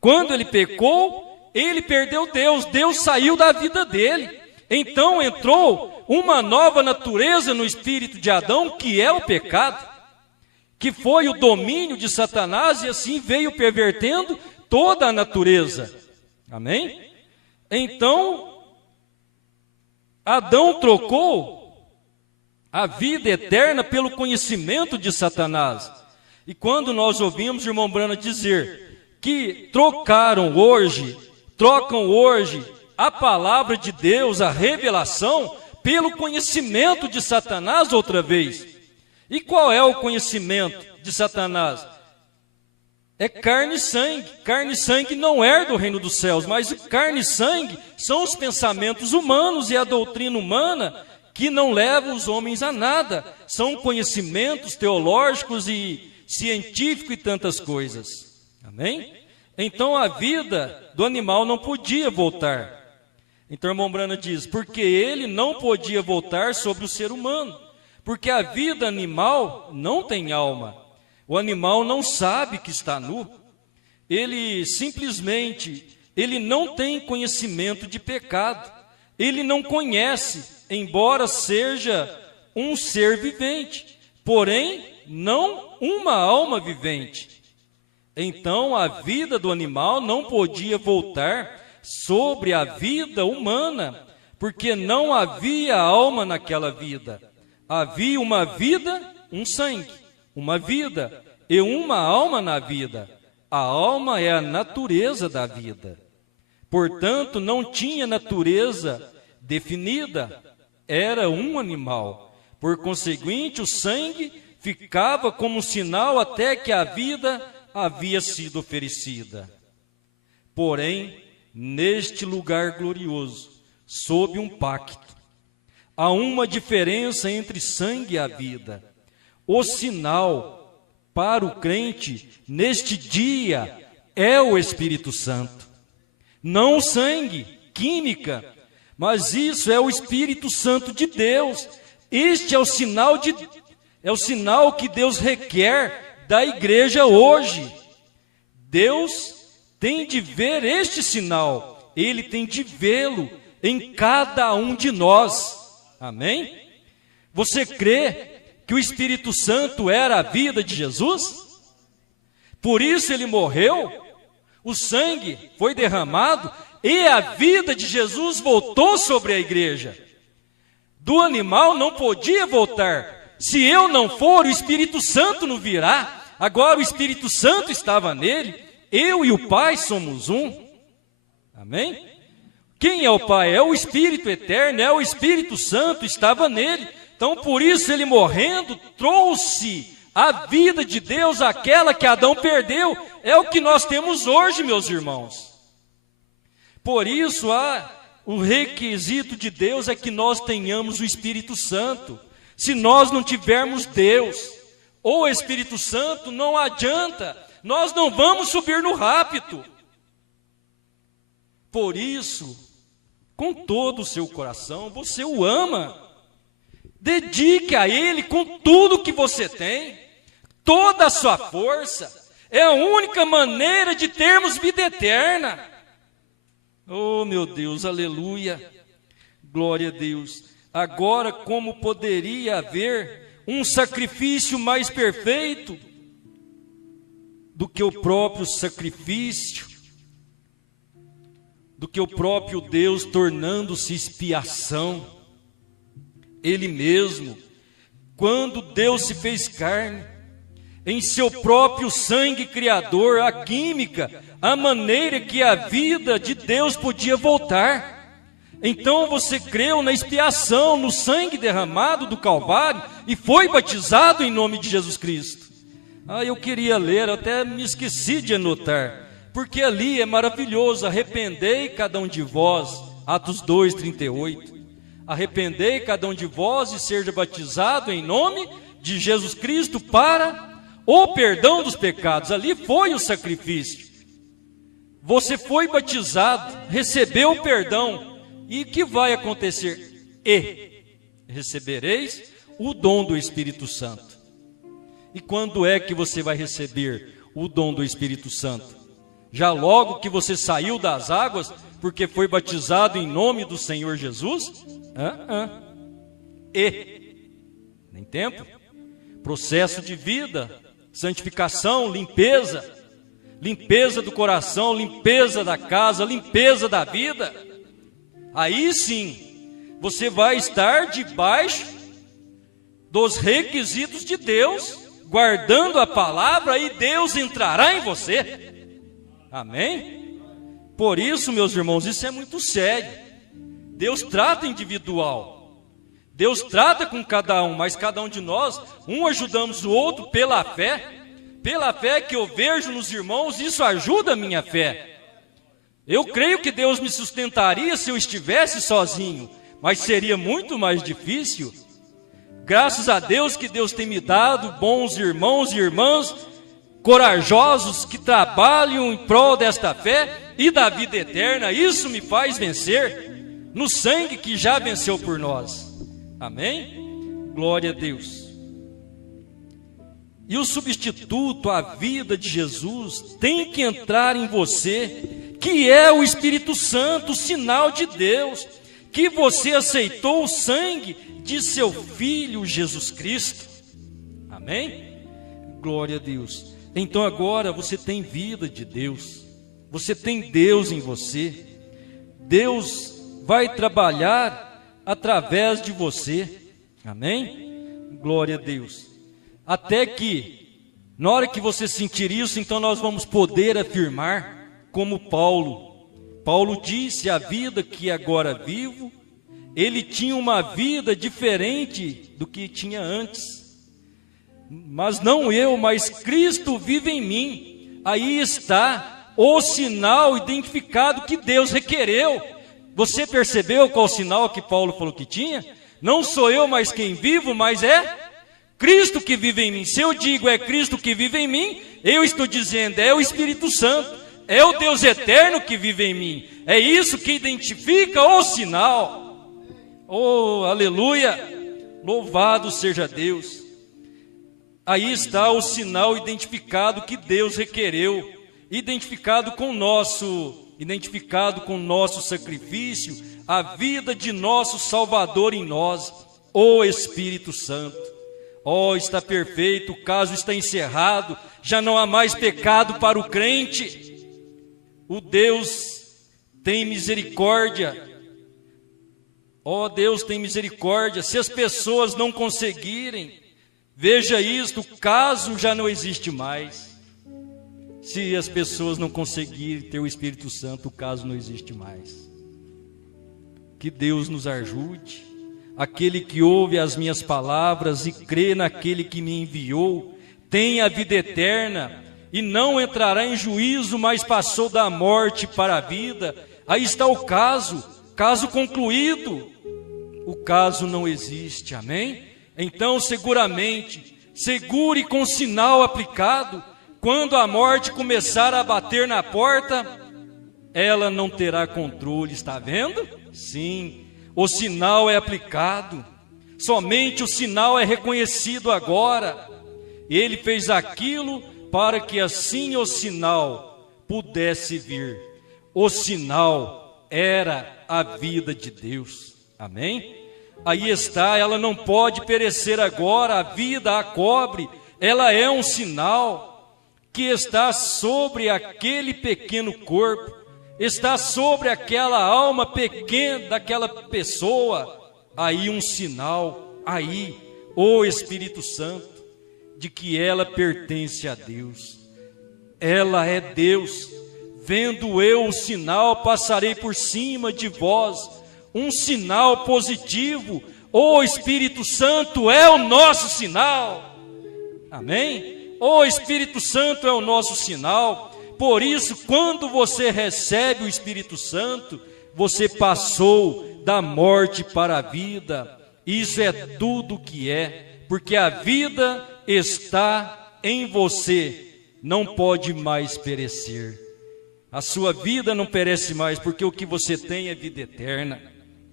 Quando ele pecou, ele perdeu Deus, Deus saiu da vida dele. Então entrou uma nova natureza no espírito de Adão, que é o pecado, que foi o domínio de Satanás, e assim veio pervertendo toda a natureza. Amém? Então, Adão trocou a vida eterna pelo conhecimento de Satanás. E quando nós ouvimos o irmão Brana dizer que trocam hoje a palavra de Deus, a revelação, pelo conhecimento de Satanás outra vez. E qual é o conhecimento de Satanás? É carne e sangue. Carne e sangue não é do reino dos céus, mas carne e sangue são os pensamentos humanos e a doutrina humana que não leva os homens a nada. São conhecimentos teológicos e científicos e tantas coisas. Amém? Então a vida do animal não podia voltar. Então o irmão Brana diz, porque ele não podia voltar sobre o ser humano. Porque a vida animal não tem alma. O animal não sabe que está nu. Ele não tem conhecimento de pecado. Ele não conhece, embora seja um ser vivente, porém não uma alma vivente. Então a vida do animal não podia voltar sobre a vida humana, porque não havia alma naquela vida. Havia uma vida, um sangue, uma vida e uma alma na vida. A alma é a natureza da vida. Portanto, não tinha natureza definida, era um animal. Por conseguinte, o sangue ficava como sinal até que a vida havia sido oferecida. Porém, neste lugar glorioso, sob um pacto, há uma diferença entre sangue e a vida. O sinal para o crente neste dia é o Espírito Santo. Não o sangue, química, mas isso é o Espírito Santo de Deus. Este é o sinal que Deus requer da igreja hoje. Deus tem de ver este sinal, Ele tem de vê-lo em cada um de nós. Amém? Você crê que o Espírito Santo era a vida de Jesus? Por isso ele morreu, o sangue foi derramado e a vida de Jesus voltou sobre a igreja. Do animal não podia voltar. Se eu não for, o Espírito Santo não virá. Agora o Espírito Santo estava nele, eu e o Pai somos um. Amém? Quem é o Pai? É o Espírito eterno, é o Espírito Santo, estava nele. Então, por isso, ele morrendo, trouxe a vida de Deus, aquela que Adão perdeu. É o que nós temos hoje, meus irmãos. Por isso, o requisito de Deus é que nós tenhamos o Espírito Santo. Se nós não tivermos Deus ou o Espírito Santo, não adianta. Nós não vamos subir no rapto. Por isso, com todo o seu coração, você o ama. Dedique a Ele com tudo que você tem, toda a sua força. É a única maneira de termos vida eterna. Oh, meu Deus, aleluia, glória a Deus. Agora, como poderia haver um sacrifício mais perfeito do que o próprio sacrifício, do que o próprio Deus tornando-se expiação? Ele mesmo, quando Deus se fez carne, em seu próprio sangue criador, a química, a maneira que a vida de Deus podia voltar. Então você creu na expiação, no sangue derramado do Calvário e foi batizado em nome de Jesus Cristo. Eu queria ler, até me esqueci de anotar, porque ali é maravilhoso. Arrependei cada um de vós, Atos 2, 38. Arrependei cada um de vós e seja batizado em nome de Jesus Cristo para o perdão dos pecados. Ali foi o sacrifício. Você foi batizado, recebeu o perdão. E o que vai acontecer? E recebereis o dom do Espírito Santo. E quando é que você vai receber o dom do Espírito Santo? Já logo que você saiu das águas? porque foi batizado em nome do Senhor Jesus? Nem tempo. Processo de vida, santificação, limpeza do coração, limpeza da casa, limpeza da vida. Aí sim, você vai estar debaixo dos requisitos de Deus, guardando a palavra, e Deus entrará em você. Amém? Por isso, meus irmãos, isso é muito sério. Deus trata individual. Deus trata com cada um, mas cada um de nós, ajudamos o outro pela fé. Pela fé que eu vejo nos irmãos, isso ajuda a minha fé. Eu creio que Deus me sustentaria se eu estivesse sozinho, mas seria muito mais difícil. Graças a Deus que Deus tem me dado bons irmãos e irmãs corajosos que trabalham em prol desta fé e da vida eterna. Isso me faz vencer no sangue que já venceu por nós. Amém? Glória a Deus. E o substituto à vida de Jesus tem que entrar em você, que é o Espírito Santo, o sinal de Deus, que você aceitou o sangue de seu Filho Jesus Cristo. Amém? Glória a Deus. Então agora você tem vida de Deus, você tem Deus em você. Deus vai trabalhar através de você. Amém? Glória a Deus. Até que, na hora que você sentir isso, então nós vamos poder afirmar, como Paulo. Paulo disse: a vida que agora vivo, ele tinha uma vida diferente do que tinha antes. Mas não eu, mas Cristo vive em mim. Aí está o sinal identificado que Deus requereu. Você percebeu qual sinal que Paulo falou que tinha? Não sou eu mais quem vivo, mas é Cristo que vive em mim. Se eu digo é Cristo que vive em mim, eu estou dizendo é o Espírito Santo, é o Deus eterno que vive em mim. É isso que identifica o sinal. Oh, aleluia! Louvado seja Deus. Aí está o sinal identificado que Deus requereu, identificado com nosso sacrifício, a vida de nosso Salvador em nós, o Espírito Santo. Oh, está perfeito, o caso está encerrado, já não há mais pecado para o crente. O Deus tem misericórdia. Oh, Deus tem misericórdia. Se as pessoas não conseguirem, veja isto, o caso já não existe mais. Se as pessoas não conseguirem ter o Espírito Santo, o caso não existe mais. Que Deus nos ajude. Aquele que ouve as minhas palavras e crê naquele que me enviou, tem a vida eterna e não entrará em juízo, mas passou da morte para a vida. Aí está o caso concluído. O caso não existe, amém? Então, segure com o sinal aplicado. Quando a morte começar a bater na porta, ela não terá controle, está vendo? Sim, o sinal é aplicado, somente o sinal é reconhecido agora. Ele fez aquilo para que assim o sinal pudesse vir. O sinal era a vida de Deus, amém? Aí está, ela não pode perecer agora, a vida a cobre, ela é um sinal que está sobre aquele pequeno corpo, está sobre aquela alma pequena daquela pessoa. Aí um sinal, aí o Espírito Santo, de que ela pertence a Deus, ela é Deus. Vendo eu o sinal, passarei por cima de vós, um sinal positivo. O Espírito Santo é o nosso sinal, amém? O Espírito Santo é o nosso sinal. Por isso, quando você recebe o Espírito Santo, você passou da morte para a vida. Isso é tudo o que é, porque a vida está em você, não pode mais perecer. A sua vida não perece mais, porque o que você tem é vida eterna.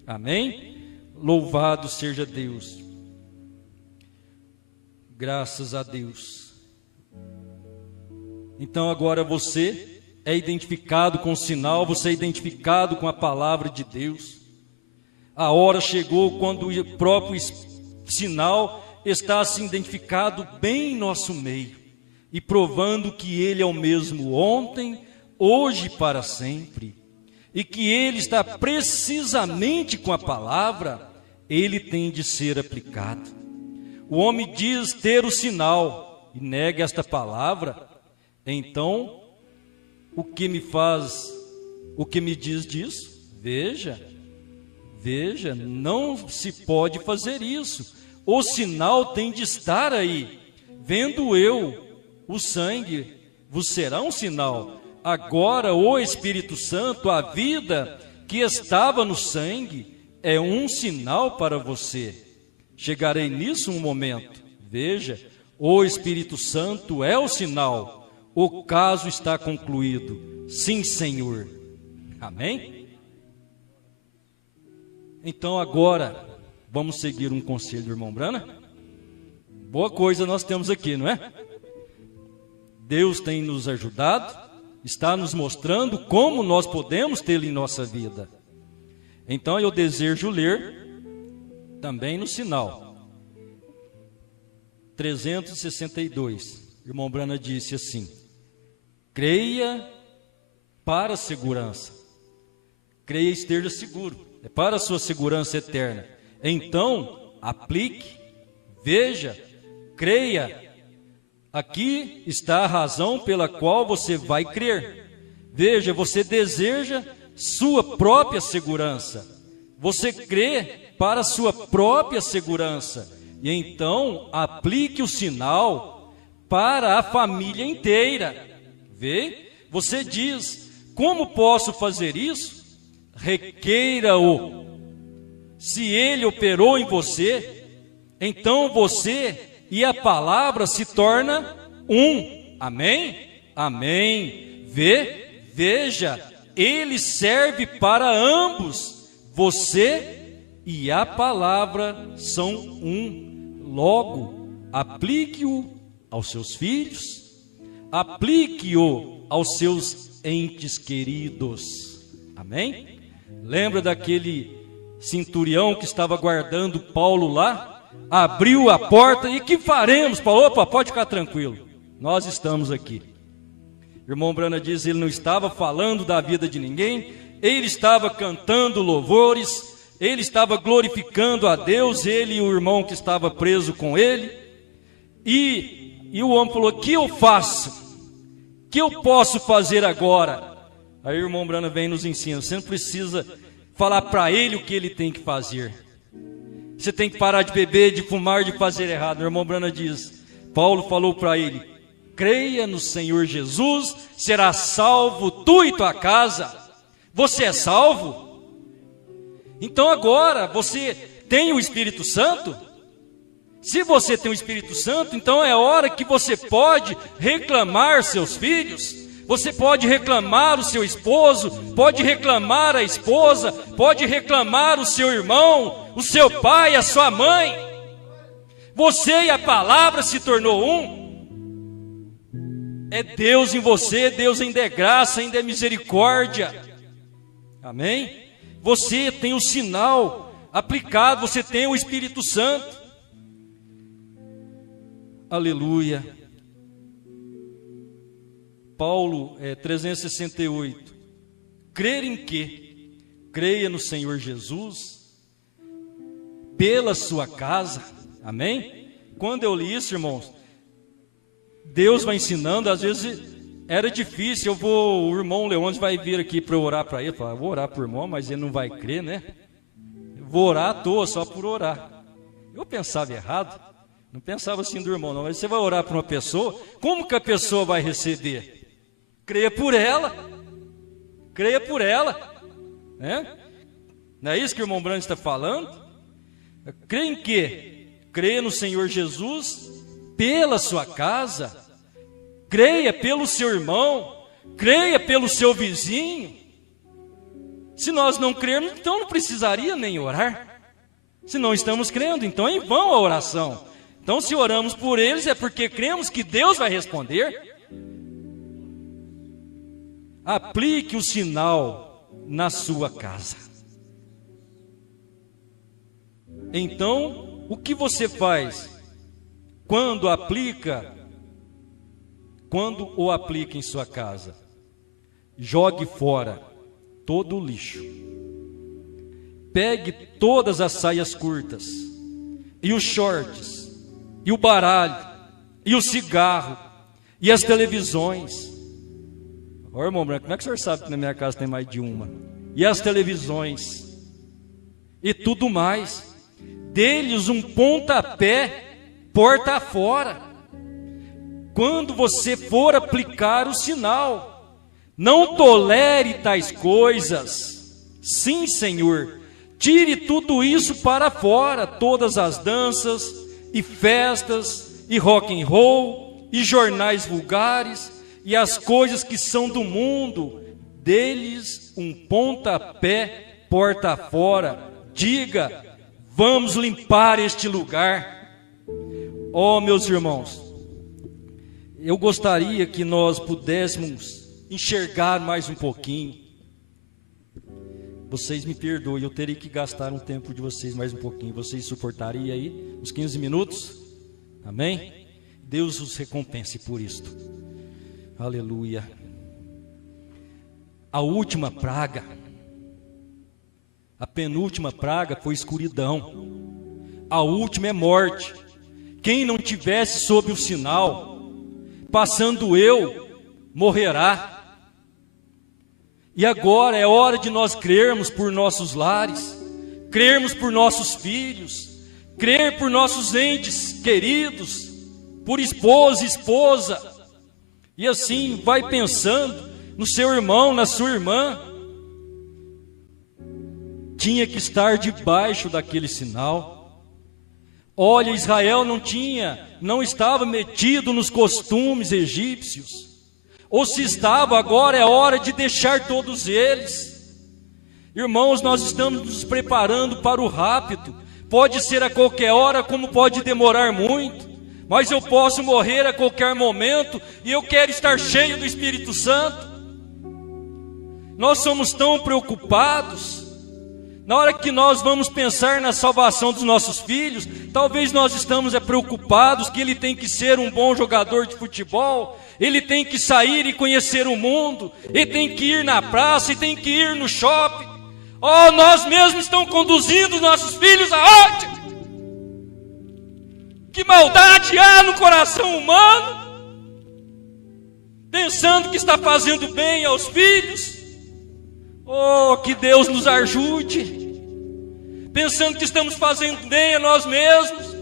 Amém? Louvado seja Deus. Graças a Deus. Então agora você é identificado com o sinal, você é identificado com a palavra de Deus. A hora chegou quando o próprio sinal está assim identificado bem em nosso meio e provando que Ele é o mesmo ontem, hoje e para sempre, e que Ele está precisamente com a palavra, Ele tem de ser aplicado. O homem diz ter o sinal e nega esta palavra, então o que me diz disso? Veja, não se pode fazer isso. O sinal tem de estar aí. Vendo eu o sangue, vos será um sinal. Agora o Espírito Santo, a vida que estava no sangue, é um sinal para você. Chegarei nisso um momento. Veja, o Espírito Santo é o sinal. O caso está concluído. Sim, Senhor. Amém? Então agora, vamos seguir um conselho do irmão Brana? Boa coisa nós temos aqui, não é? Deus tem nos ajudado, está nos mostrando como nós podemos tê-lo em nossa vida. Então eu desejo ler também no sinal 362. O irmão Brana disse assim: creia para a segurança. Creia e esteja seguro. É para a sua segurança eterna. Então, aplique, veja, creia. Aqui está a razão pela qual você vai crer. Veja, você deseja sua própria segurança. Você crê para a sua própria segurança. E então, aplique o sinal para a família inteira. Vê? Você diz: como posso fazer isso? Requeira-o. Se ele operou em você, então você e a palavra se torna um. Amém? Amém. Veja, ele serve para ambos. Você e a palavra são um. Logo, aplique-o aos seus filhos, aplique-o aos seus entes queridos. Amém? Lembra daquele centurião que estava guardando Paulo lá? Abriu a porta e que faremos? Paulo, opa, pode ficar tranquilo, nós estamos aqui. Irmão Brana diz, ele não estava falando da vida de ninguém, ele estava cantando louvores, ele estava glorificando a Deus, ele e o irmão que estava preso com ele, e o homem falou: o que eu faço? O que eu posso fazer agora? Aí o irmão Brana vem e nos ensina: você não precisa falar para ele o que ele tem que fazer. Você tem que parar de beber, de fumar, de fazer errado. O irmão Brana diz, Paulo falou para ele: creia no Senhor Jesus, será salvo tu e tua casa. Você é salvo? Então agora você tem o Espírito Santo? Se você tem o Espírito Santo, então é hora que você pode reclamar seus filhos. Você pode reclamar o seu esposo, pode reclamar a esposa, pode reclamar o seu irmão, o seu pai, a sua mãe. Você e a palavra se tornou um. É Deus em você, Deus ainda é graça, ainda é misericórdia. Amém? Você tem o sinal aplicado, você tem o Espírito Santo. Aleluia. Paulo 368, crer em quê? Creia no Senhor Jesus, pela sua casa, amém? Quando eu li isso, irmãos, Deus vai ensinando, às vezes era difícil, o irmão Leôncio vai vir aqui para eu orar para ele, eu vou orar para o irmão, mas ele não vai crer, né? Eu vou orar à toa, só por orar. Eu pensava errado, não pensava assim do irmão não, mas você vai orar para uma pessoa, como que a pessoa vai receber? Creia por ela, né? Não é isso que o irmão Brando está falando? Creia em quê? Creia no Senhor Jesus, pela sua casa, creia pelo seu irmão, creia pelo seu vizinho. Se nós não crermos, então não precisaria nem orar. Se não estamos crendo, então é em vão a oração. Então se oramos por eles é porque cremos que Deus vai responder. aplique o sinal na sua casa. Então, o que você faz quando o aplica em sua casa? Jogue fora todo o lixo. Pegue todas as saias curtas, e os shorts, e o baralho, e o cigarro, e as televisões. Ô irmão Branco, como é que o senhor sabe que na minha casa tem mais de uma? E as televisões, e tudo mais. Dê-lhes um pontapé, porta fora. Quando você for aplicar o sinal, não tolere tais coisas. Sim, Senhor, tire tudo isso para fora, todas as danças e festas e rock and roll e jornais vulgares e as coisas que são do mundo. Dê-lhes um pontapé, porta fora. Diga: vamos limpar este lugar. Oh, meus irmãos, eu gostaria que nós pudéssemos enxergar mais um pouquinho. Vocês me perdoem, eu teria que gastar um tempo de vocês mais um pouquinho. Vocês suportariam aí uns 15 minutos? Amém? Deus os recompense por isto. Aleluia. A última praga, a penúltima praga foi escuridão. A última é morte. Quem não tivesse sob o sinal, passando eu, morrerá. E agora é hora de nós crermos por nossos lares, crermos por nossos filhos, crer por nossos entes queridos, por esposa e esposa. E assim vai pensando no seu irmão, na sua irmã. Tinha que estar debaixo daquele sinal. Olha, Israel não estava metido nos costumes egípcios. Ou se estava, agora é hora de deixar todos eles. Irmãos, nós estamos nos preparando para o rápido. Pode ser a qualquer hora, como pode demorar muito. Mas eu posso morrer a qualquer momento, e eu quero estar cheio do Espírito Santo. Nós somos tão preocupados. Na hora que nós vamos pensar na salvação dos nossos filhos, talvez nós estamos preocupados que ele tem que ser um bom jogador de futebol, ele tem que sair e conhecer o mundo, ele tem que ir na praça, e tem que ir no shopping. Oh, nós mesmos estamos conduzindo os nossos filhos aonde? Que maldade há no coração humano, pensando que está fazendo bem aos filhos. Oh, que Deus nos ajude, pensando que estamos fazendo bem a nós mesmos.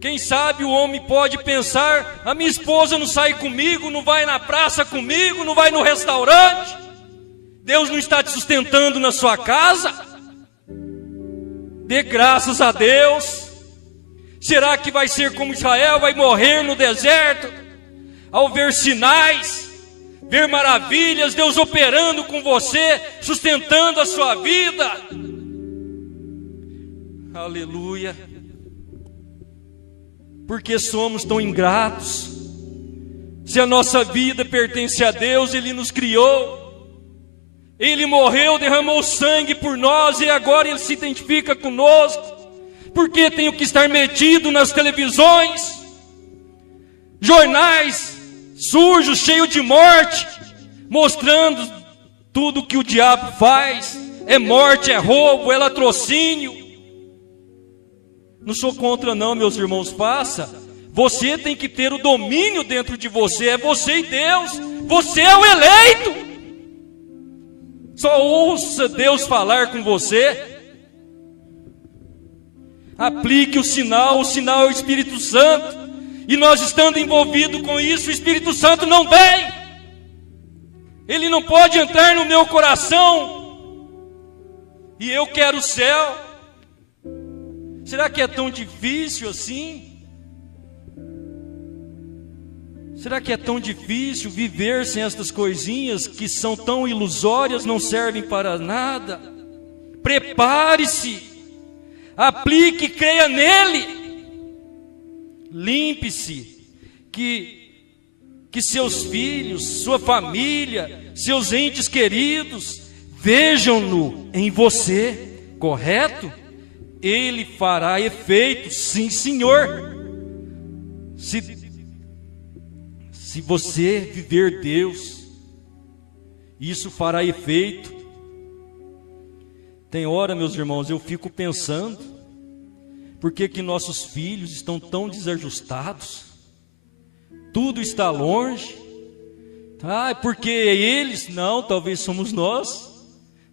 Quem sabe o homem pode pensar: a minha esposa não sai comigo, não vai na praça comigo, não vai no restaurante. Deus não está te sustentando na sua casa? Dê graças a Deus. Será que vai ser como Israel, vai morrer no deserto, ao ver sinais, ver maravilhas, Deus operando com você, sustentando a sua vida? Aleluia. Porque somos tão ingratos. Se a nossa vida pertence a Deus, Ele nos criou, Ele morreu, derramou sangue por nós, e agora Ele se identifica conosco. Por que tenho que estar metido nas televisões, jornais sujos, cheios de morte, mostrando tudo que o diabo faz? É morte, é roubo, é latrocínio. Não sou contra não, meus irmãos, faça. Você tem que ter o domínio dentro de você. É você e Deus. Você é o eleito. Só ouça Deus falar com você. Aplique o sinal é o Espírito Santo. E nós estando envolvidos com isso, o Espírito Santo não vem. Ele não pode entrar no meu coração. E eu quero o céu. Será que é tão difícil assim? Será que é tão difícil viver sem estas coisinhas que são tão ilusórias, não servem para nada? Prepare-se, aplique, creia nele, limpe-se, que que seus filhos, sua família, seus entes queridos vejam-no em você, correto? Ele fará efeito, sim, Senhor. Se você viver Deus, isso fará efeito. Tem hora, meus irmãos, eu fico pensando, por que nossos filhos estão tão desajustados? Tudo está longe. Porque eles, não, talvez somos nós.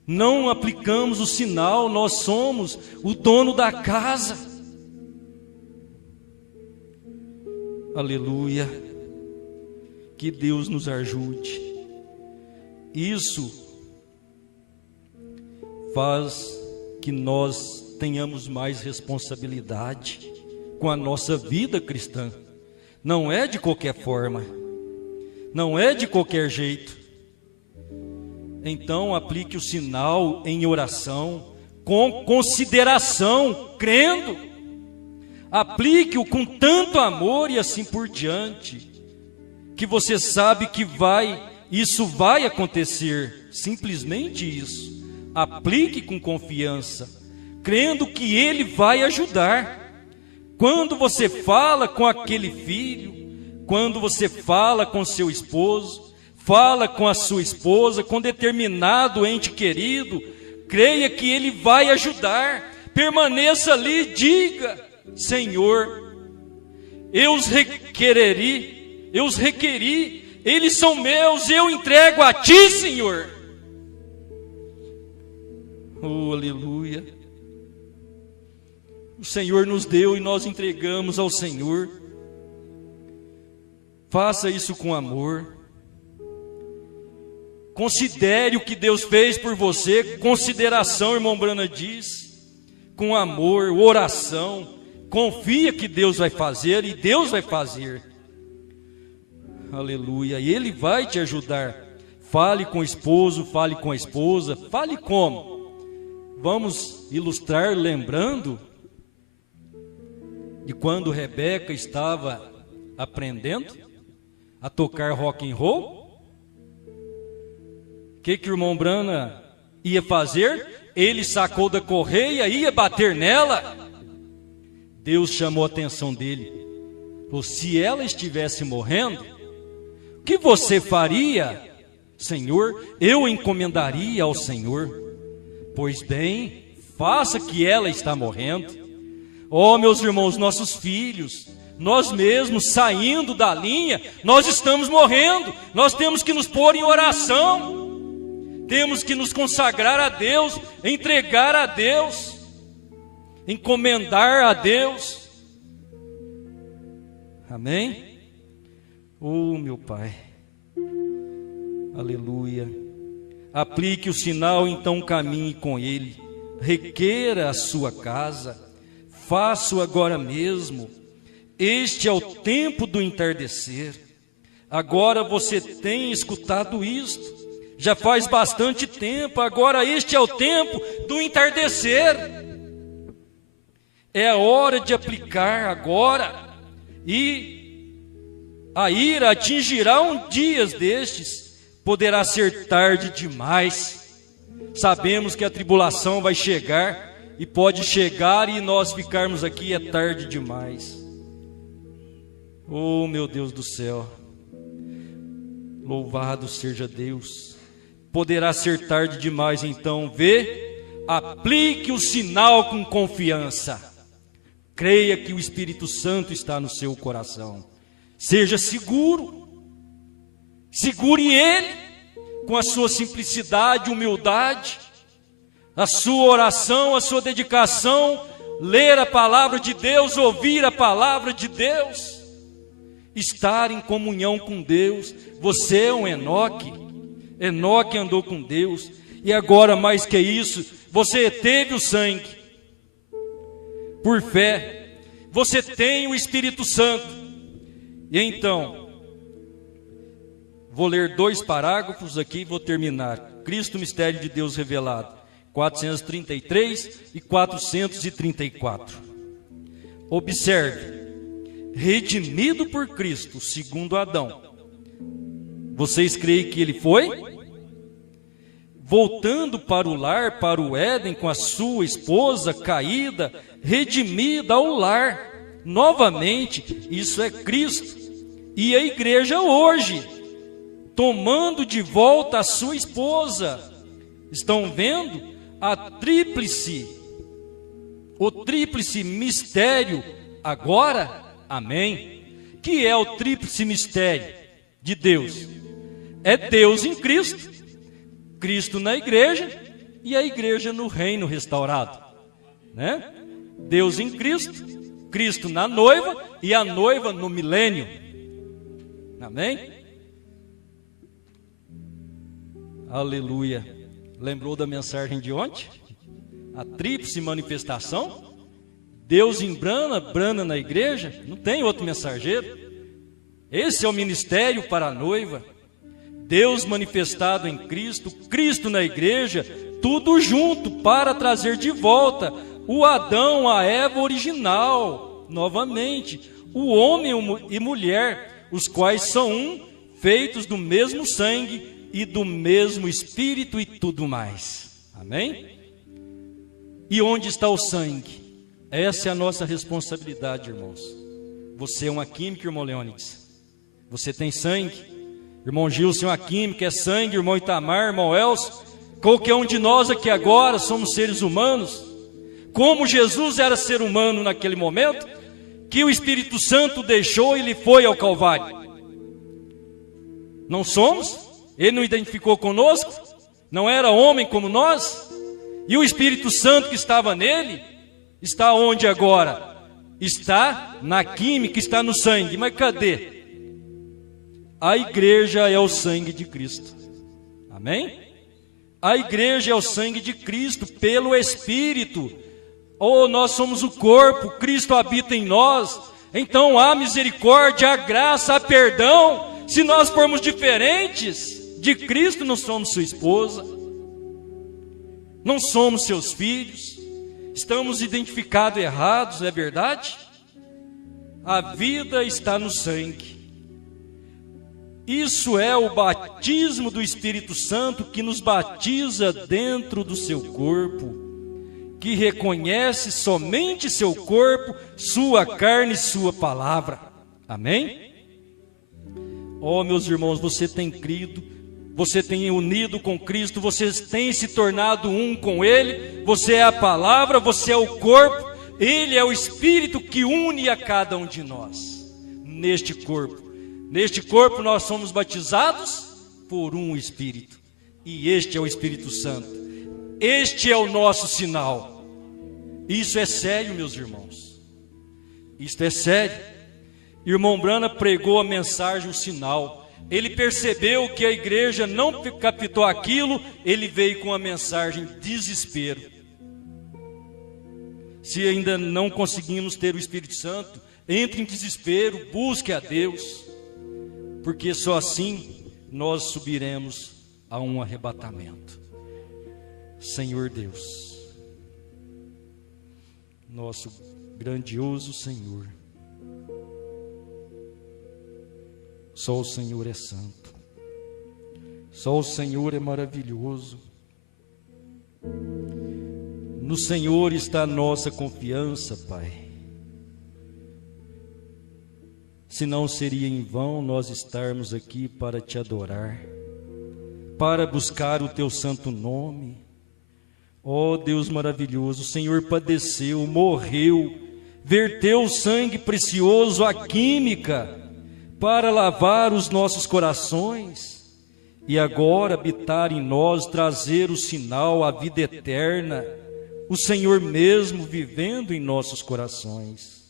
Não aplicamos o sinal, nós somos o dono da casa. Aleluia. Que Deus nos ajude. Isso faz que nós tenhamos mais responsabilidade com a nossa vida cristã. Não é de qualquer forma, não é de qualquer jeito. Então aplique o sinal em oração, com consideração, crendo. Aplique-o com tanto amor e assim por diante, que você sabe que isso vai acontecer. Simplesmente isso. Aplique com confiança, crendo que Ele vai ajudar. Quando você fala com aquele filho, quando você fala com seu esposo, fala com a sua esposa, com determinado ente querido, creia que Ele vai ajudar. Permaneça ali, diga: Senhor, eu os requeri, eles são meus, eu entrego a Ti, Senhor. Oh, aleluia. O Senhor nos deu e nós entregamos ao Senhor. Faça isso com amor. Considere o que Deus fez por você. Consideração, irmão Brana diz. Com amor, oração. Confia que Deus vai fazer e Deus vai fazer. Aleluia. E Ele vai te ajudar. Fale com o esposo, fale com a esposa. Fale como? Vamos ilustrar lembrando de quando Rebeca estava aprendendo a tocar rock and roll. O que o irmão Brana ia fazer? Ele sacou da correia, ia bater nela. Deus chamou a atenção dele. Falou: se ela estivesse morrendo, o que você faria, Senhor? Eu encomendaria ao Senhor. Pois bem, faça que ela está morrendo. Oh, meus irmãos, nossos filhos, nós mesmos saindo da linha, nós estamos morrendo. Nós temos que nos pôr em oração, temos que nos consagrar a Deus, entregar a Deus, encomendar a Deus. Amém? Oh, meu Pai, aleluia. Aplique o sinal, então caminhe com Ele, requeira a sua casa, faça-o agora mesmo. Este é o tempo do entardecer. Agora você tem escutado isto, já faz bastante tempo. Agora este é o tempo do entardecer. É a hora de aplicar agora, e a ira atingirá um dias destes. Poderá ser tarde demais. Sabemos que a tribulação vai chegar, e pode chegar e nós ficarmos aqui, é tarde demais. Oh, meu Deus do céu, louvado seja Deus. Poderá ser tarde demais, então aplique o sinal com confiança. Creia que o Espírito Santo está no seu coração. Seja seguro. Segure Ele com a sua simplicidade, humildade, a sua oração, a sua dedicação, ler a palavra de Deus, ouvir a palavra de Deus, estar em comunhão com Deus. Você é um Enoque. Enoque andou com Deus, e agora mais que isso, você teve o sangue, por fé, você tem o Espírito Santo. E então, vou ler 2 parágrafos aqui e vou terminar. Cristo, mistério de Deus revelado, 433 e 434. Observe: redimido por Cristo, segundo Adão, Vocês creem que ele foi? Voltando para o lar, para o Éden, com a sua esposa caída, redimida ao lar. Novamente, isso é Cristo. E a igreja hoje, tomando de volta a sua esposa. Estão vendo? O tríplice mistério agora, amém? Que é o tríplice mistério de Deus? É Deus em Cristo, Cristo na igreja e a igreja no reino restaurado, né? Deus em Cristo, Cristo na noiva e a noiva no milênio, amém? Aleluia. Lembrou da mensagem de ontem? A tríplice manifestação? Deus em brana na igreja? Não tem outro mensageiro. Esse é o ministério para a noiva. Deus manifestado em Cristo, Cristo na igreja, tudo junto para trazer de volta o Adão, a Eva original, novamente, o homem e mulher, os quais são um, feitos do mesmo sangue e do mesmo Espírito e tudo mais. Amém? E onde está o sangue? Essa é a nossa responsabilidade, irmãos. Você é uma química, irmão Leônidas. Você tem sangue. Irmão Gilson é uma química, é sangue. Irmão Itamar, irmão Elcio. Qualquer um de nós aqui agora somos seres humanos. Como Jesus era ser humano naquele momento, que o Espírito Santo deixou e ele foi ao Calvário. Não somos? Ele não identificou conosco? Não era homem como nós? E o Espírito Santo que estava nele, está onde agora? Está na química, está no sangue. Mas cadê? A igreja é o sangue de Cristo. Amém? A igreja é o sangue de Cristo pelo Espírito. Oh, nós somos o corpo, Cristo habita em nós. Então há misericórdia, há graça, há perdão. Se nós formos diferentes de Cristo, não somos sua esposa, não somos seus filhos, estamos identificados errados, é verdade? A vida está no sangue. Isso é o batismo do Espírito Santo que nos batiza dentro do seu corpo, que reconhece somente seu corpo, sua carne e sua palavra. Amém? Oh, meus irmãos, você tem crido, você tem unido com Cristo, você tem se tornado um com Ele, você é a palavra, você é o corpo, Ele é o Espírito que une a cada um de nós, neste corpo. Neste corpo nós somos batizados por um Espírito, e este é o Espírito Santo, este é o nosso sinal. Isso é sério, meus irmãos, isto é sério. Irmão Brana pregou a mensagem, o sinal. Ele percebeu que a igreja não captou aquilo, ele veio com a mensagem desespero. Se ainda não conseguimos ter o Espírito Santo, entre em desespero, busque a Deus, porque só assim nós subiremos a um arrebatamento. Senhor Deus, nosso grandioso Senhor, só o Senhor é santo, só o Senhor é maravilhoso. No Senhor está a nossa confiança, Pai. Senão seria em vão nós estarmos aqui para te adorar, para buscar o teu santo nome. Ó Deus maravilhoso, o Senhor padeceu, morreu, verteu o sangue precioso, a química, para lavar os nossos corações e agora habitar em nós, trazer o sinal, a vida eterna, o Senhor mesmo vivendo em nossos corações.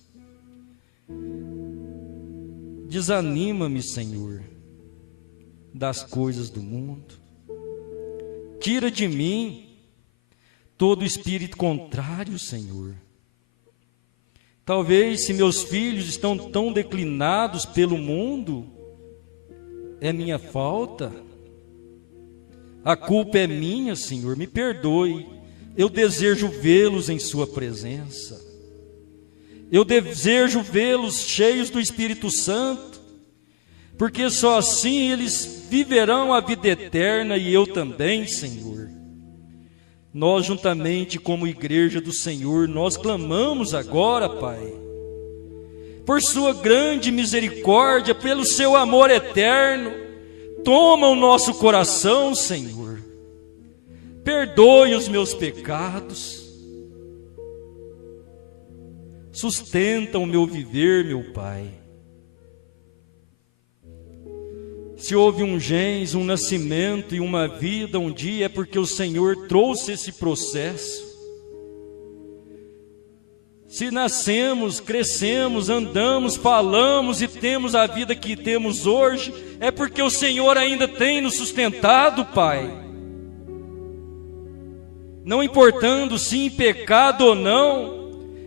Desanima-me, Senhor, das coisas do mundo. Tira de mim todo espírito contrário, Senhor. Talvez se meus filhos estão tão declinados pelo mundo, é minha falta. A culpa é minha, Senhor, me perdoe. Eu desejo vê-los em sua presença. Eu desejo vê-los cheios do Espírito Santo. porque só assim eles viverão a vida eterna e eu também, Senhor. Nós juntamente como igreja do Senhor, nós clamamos agora, Pai, por sua grande misericórdia, pelo seu amor eterno, toma o nosso coração, Senhor, perdoe os meus pecados, sustenta o meu viver, meu Pai. Se houve um gens, um nascimento e uma vida um dia, é porque o Senhor trouxe esse processo. Se nascemos, crescemos, andamos, falamos e temos a vida que temos hoje, é porque o Senhor ainda tem nos sustentado, Pai. Não importando se em pecado ou não,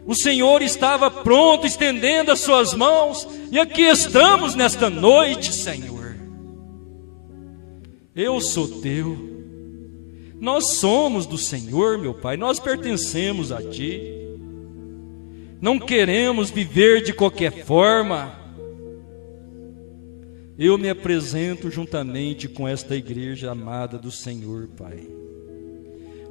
o Senhor estava pronto, estendendo as suas mãos, e aqui estamos nesta noite, Senhor. Eu sou teu, nós somos do Senhor, meu Pai, nós pertencemos a Ti, não queremos viver de qualquer forma. Eu me apresento juntamente com esta igreja amada do Senhor, Pai.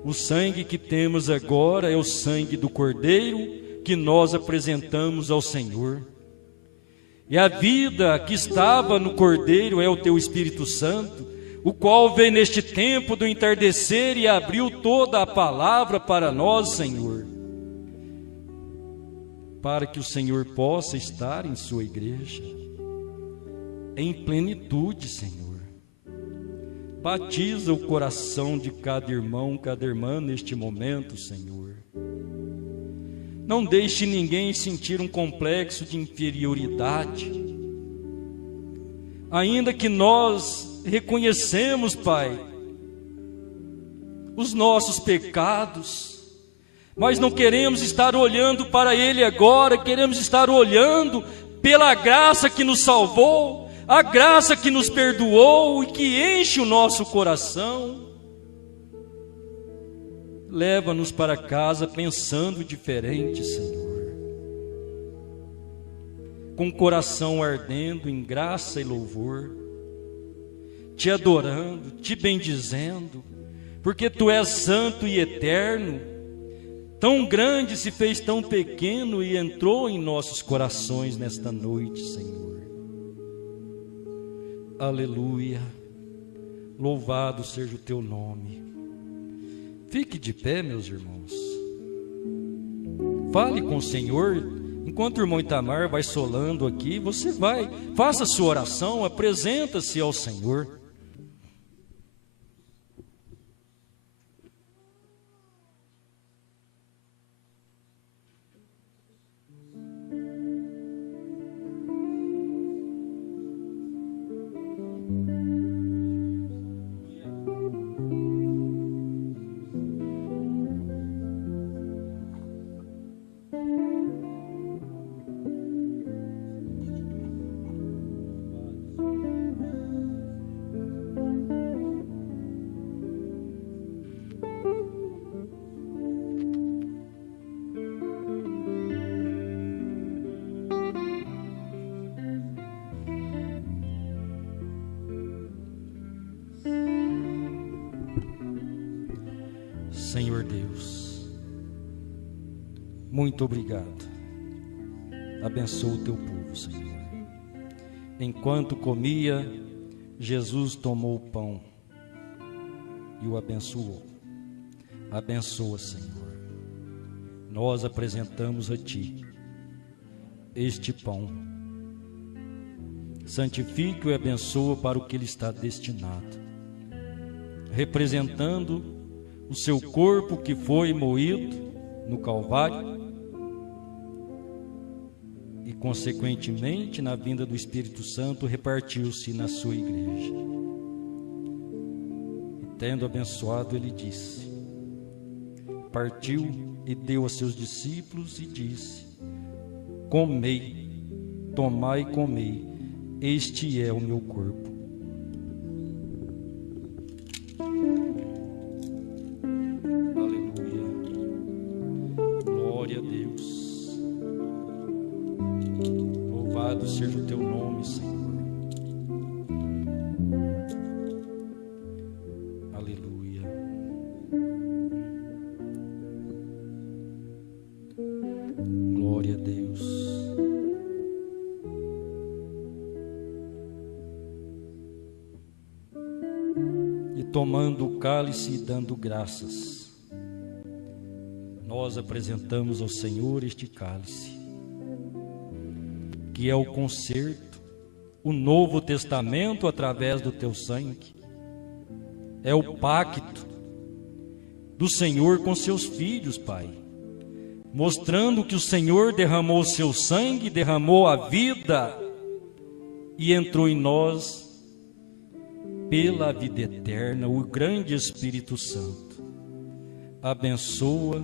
O sangue que temos agora é o sangue do Cordeiro que nós apresentamos ao Senhor. E a vida que estava no Cordeiro é o Teu Espírito Santo, o qual veio neste tempo do entardecer e abriu toda a palavra para nós, Senhor, para que o Senhor possa estar em sua igreja, em plenitude, Senhor. Batiza o coração de cada irmão, cada irmã neste momento, Senhor. Não deixe ninguém sentir um complexo de inferioridade, ainda que nós reconhecemos, Pai, os nossos pecados, mas não queremos estar olhando para Ele agora, queremos estar olhando pela graça que nos salvou, a graça que nos perdoou e que enche o nosso coração. Leva-nos para casa pensando diferente, Senhor, com o coração ardendo em graça e louvor, Te adorando, Te bendizendo, porque Tu és santo e eterno, tão grande se fez tão pequeno e entrou em nossos corações nesta noite, Senhor. Aleluia, louvado seja o Teu nome. Fique de pé, meus irmãos, fale com o Senhor. Enquanto o irmão Itamar vai solando aqui, você vai, faça a sua oração, apresenta-se ao Senhor. Senhor Deus, muito obrigado. Abençoa o Teu povo, Senhor. Enquanto comia, Jesus tomou o pão e o abençoou. Abençoa, Senhor. Nós apresentamos a Ti este pão. Santifique-o e abençoa para o que ele está destinado, representando o Seu corpo que foi moído no Calvário e, consequentemente, na vinda do Espírito Santo, repartiu-se na Sua igreja. E, tendo abençoado, Ele disse, partiu e deu a seus discípulos e disse: comei, tomai e comei, este é o meu corpo. Seja o Teu nome, Senhor. tomando o cálice e dando graças, nós apresentamos ao Senhor este cálice, que é o concerto, o Novo Testamento através do teu sangue, é o pacto do Senhor com seus filhos, Pai, mostrando que o Senhor derramou o seu sangue, derramou a vida e entrou em nós pela vida eterna, o grande Espírito Santo. Abençoa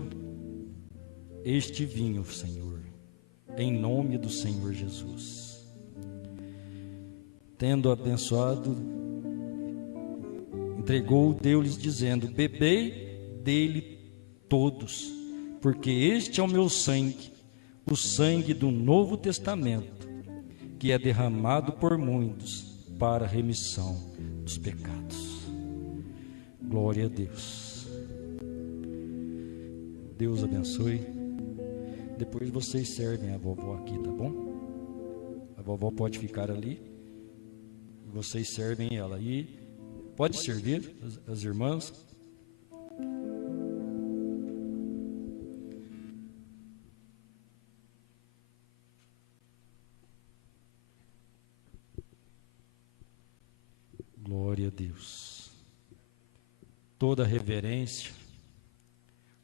este vinho, Senhor, em nome do Senhor Jesus. Tendo abençoado, entregou, deu-lhes dizendo: bebei dele todos, porque este é o meu sangue, o sangue do Novo Testamento, que é derramado por muitos para a remissão dos pecados. Glória a Deus. Deus abençoe. Depois vocês servem a vovó aqui, tá bom? A vovó pode ficar ali, vocês servem ela aí. Pode servir as irmãs. Glória a Deus. Toda reverência,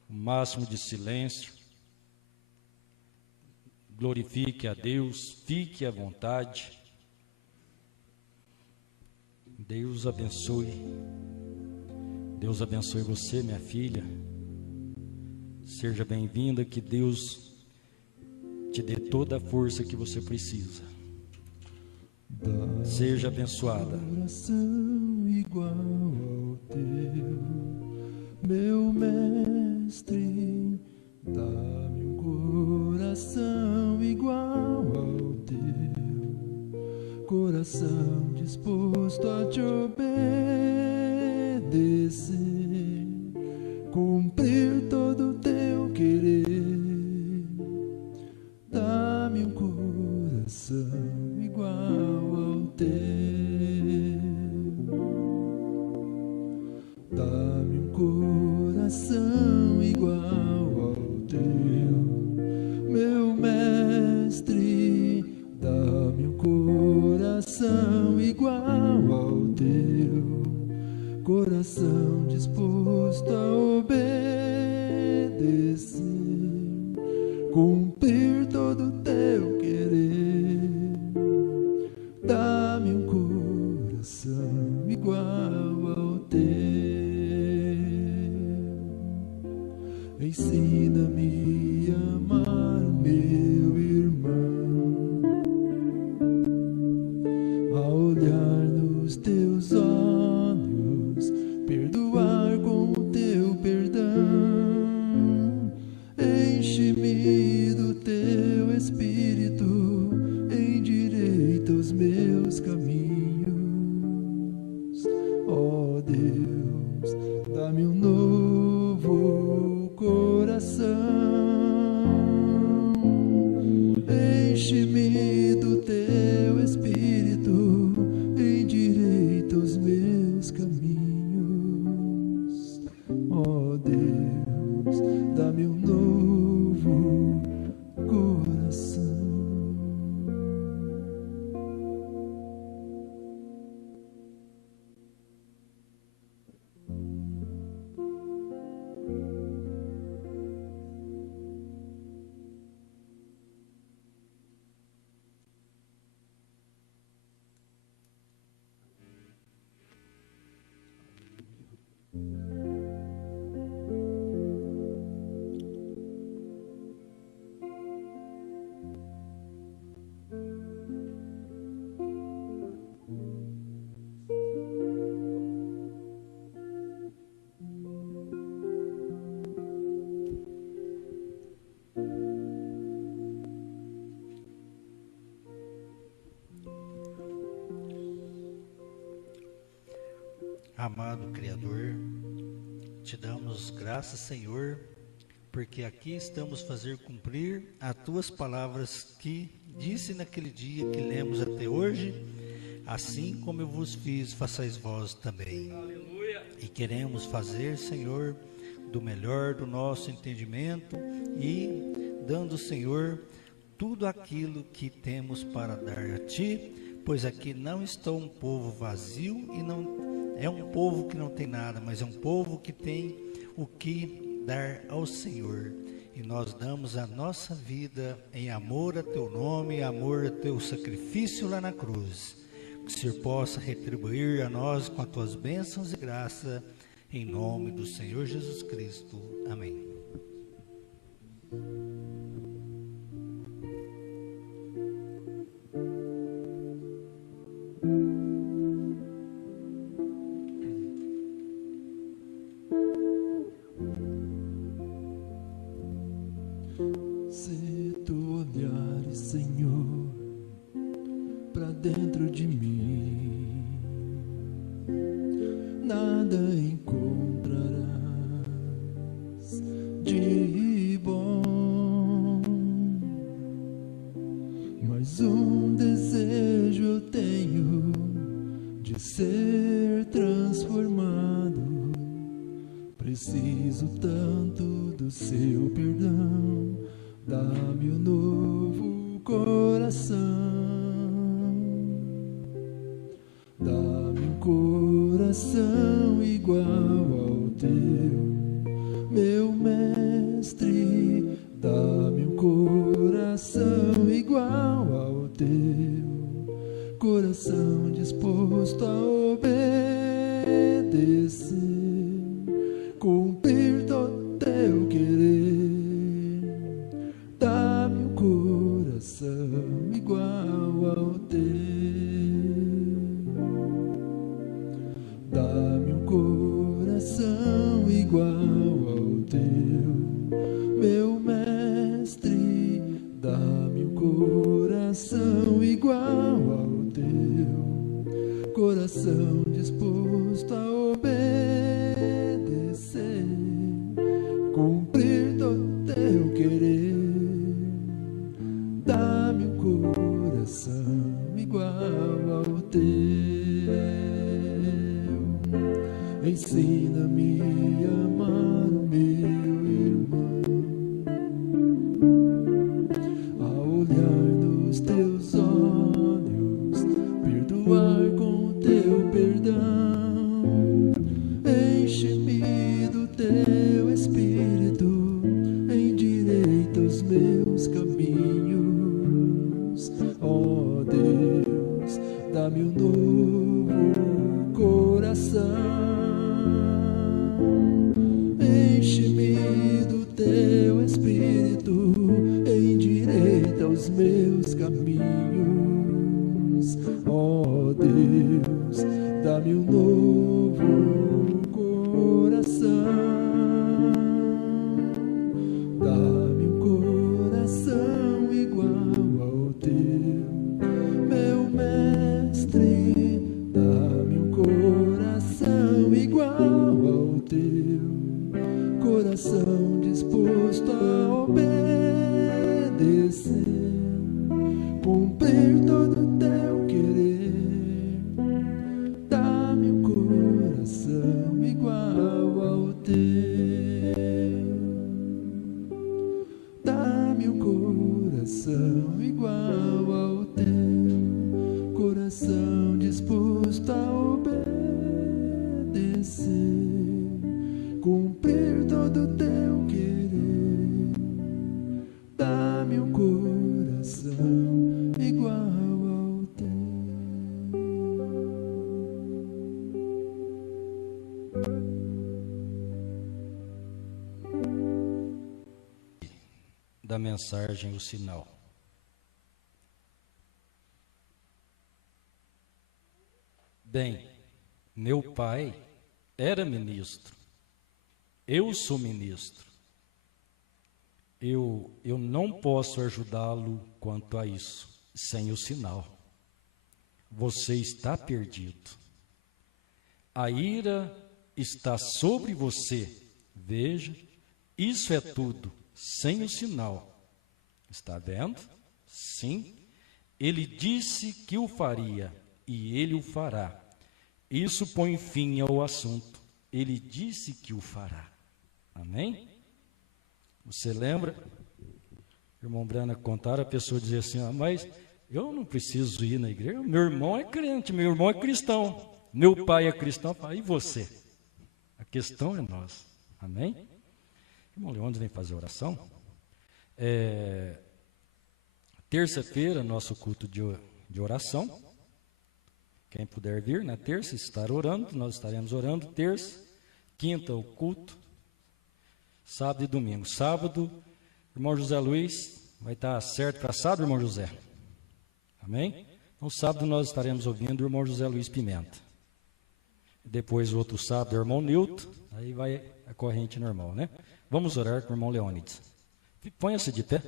o máximo de silêncio. Glorifique a Deus, fique à vontade. Deus abençoe. Deus abençoe você, minha filha. Seja bem-vinda, que Deus te dê toda a força que você precisa. Seja abençoada. Coração igual ao teu, meu mestre, dá-me um coração igual ao teu, coração disposto a te obedecer, cumprir todo o teu querer. Dá-me um coração igual ao teu, dá-me um coração igual ao teu, meu mestre, dá-me um coração igual ao teu, coração disposto a obedecer, cumprir todo o teu querer. Dá-me um coração igual ao teu. Ensina-me a amar o meu irmão, a olhar nos teus olhos, perdoar com o teu perdão. Enche-me do teu Espírito, endireita os meus caminhos. Ó Deus, dá-me um novo coração. Enche-me do teu Espírito, endireita os meus caminhos. Ó Deus, dá-me um novo coração. Amado Criador, te damos graças, Senhor, porque aqui estamos fazer cumprir as tuas palavras que disse naquele dia que lemos até hoje, assim como eu vos fiz, façais vós também. Aleluia. e queremos fazer, Senhor, do melhor do nosso entendimento e dando, Senhor, tudo aquilo que temos para dar a Ti, pois aqui não está um povo vazio e não é um povo que não tem nada, mas é um povo que tem o que dar ao Senhor. E nós damos a nossa vida em amor a Teu nome, em amor a Teu sacrifício lá na cruz. Que o Senhor possa retribuir a nós com as Tuas bênçãos e graça, em nome do Senhor Jesus Cristo. Amém. Se tu olhares, Senhor, para dentro de mim, nada encontrarás de bom, mas um desejo eu tenho de ser transformado. Preciso tanto do seu perdão, dá-me um novo coração, dá-me um coração igual ao teu, meu mestre, dá-me um coração igual ao teu, coração disposto a obedecer, cumprir todo teu querer, dá-me um coração igual ao teu, dá-me um coração igual ao teu, meu mestre, dá-me um coração igual ao teu, coração disposto a obedecer, cumprir todo teu querer, dá-me um coração igual ao teu. Ensina-me a amar o meu irmão, a olhar nos teus olhos, perdoar com o teu perdão. Enche-me do teu Espírito, endireita os meus caminhos. Ó Deus, dá-me um novo coração. Enche-me do teu Espírito, endireita os meus caminhos. Ó Deus, dá-me um novo coração, dá-me um coração igual ao teu, meu mestre, dá-me um coração igual ao teu, coração disposto a obedecer, cumprir todo o teu querer, dá-me um coração igual ao teu, dá-me um coração igual ao teu, coração disposto a obedecer, cumprir todo o teu querer, dá-me um coração igual ao teu. Da mensagem, o sinal. Bem, meu pai era ministro, eu sou ministro. Eu não posso ajudá-lo quanto a isso, sem o sinal. Você está perdido. A ira está sobre você. Veja, isso é tudo, sem o sinal. Está vendo? Sim. Ele disse que o faria, e ele o fará. Isso põe fim ao assunto. Ele disse que o fará. Amém? Você lembra? O irmão Brana contara, a pessoa dizia assim, mas eu não preciso ir na igreja, meu irmão é crente, meu irmão é cristão, meu pai é cristão. E você? A questão é nós. Amém? Irmão Leônidas vem fazer oração. Terça-feira, nosso culto de oração. Quem puder vir na terça, estar orando, nós estaremos orando terça. Quinta, o culto. Sábado e domingo. Sábado, irmão José Luiz vai estar certo para sábado, irmão José? Amém? Então, sábado nós estaremos ouvindo o irmão José Luiz Pimenta. Depois, o outro sábado, o irmão Nilton. Aí vai a corrente normal, né? Vamos orar com o irmão Leônidas. Ponha-se de pé.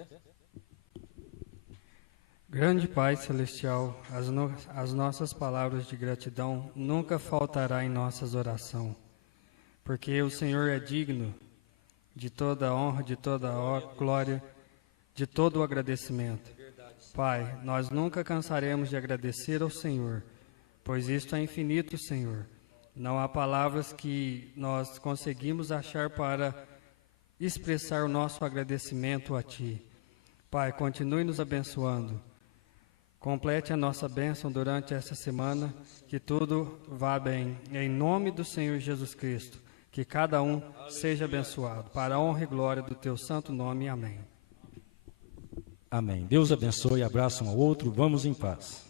Grande Pai Celestial, as nossas palavras de gratidão nunca faltará em nossas orações, porque o Senhor é digno de toda a honra, de toda a glória, de todo o agradecimento. Pai, nós nunca cansaremos de agradecer ao Senhor, pois isto é infinito, Senhor. Não há palavras que nós conseguimos achar para expressar o nosso agradecimento a Ti. Pai, continue nos abençoando. Complete a nossa bênção durante essa semana, que tudo vá bem. Em nome do Senhor Jesus Cristo, que cada um seja abençoado. Para a honra e glória do Teu santo nome. Amém. Amém. Deus abençoe, abraça um ao outro, vamos em paz.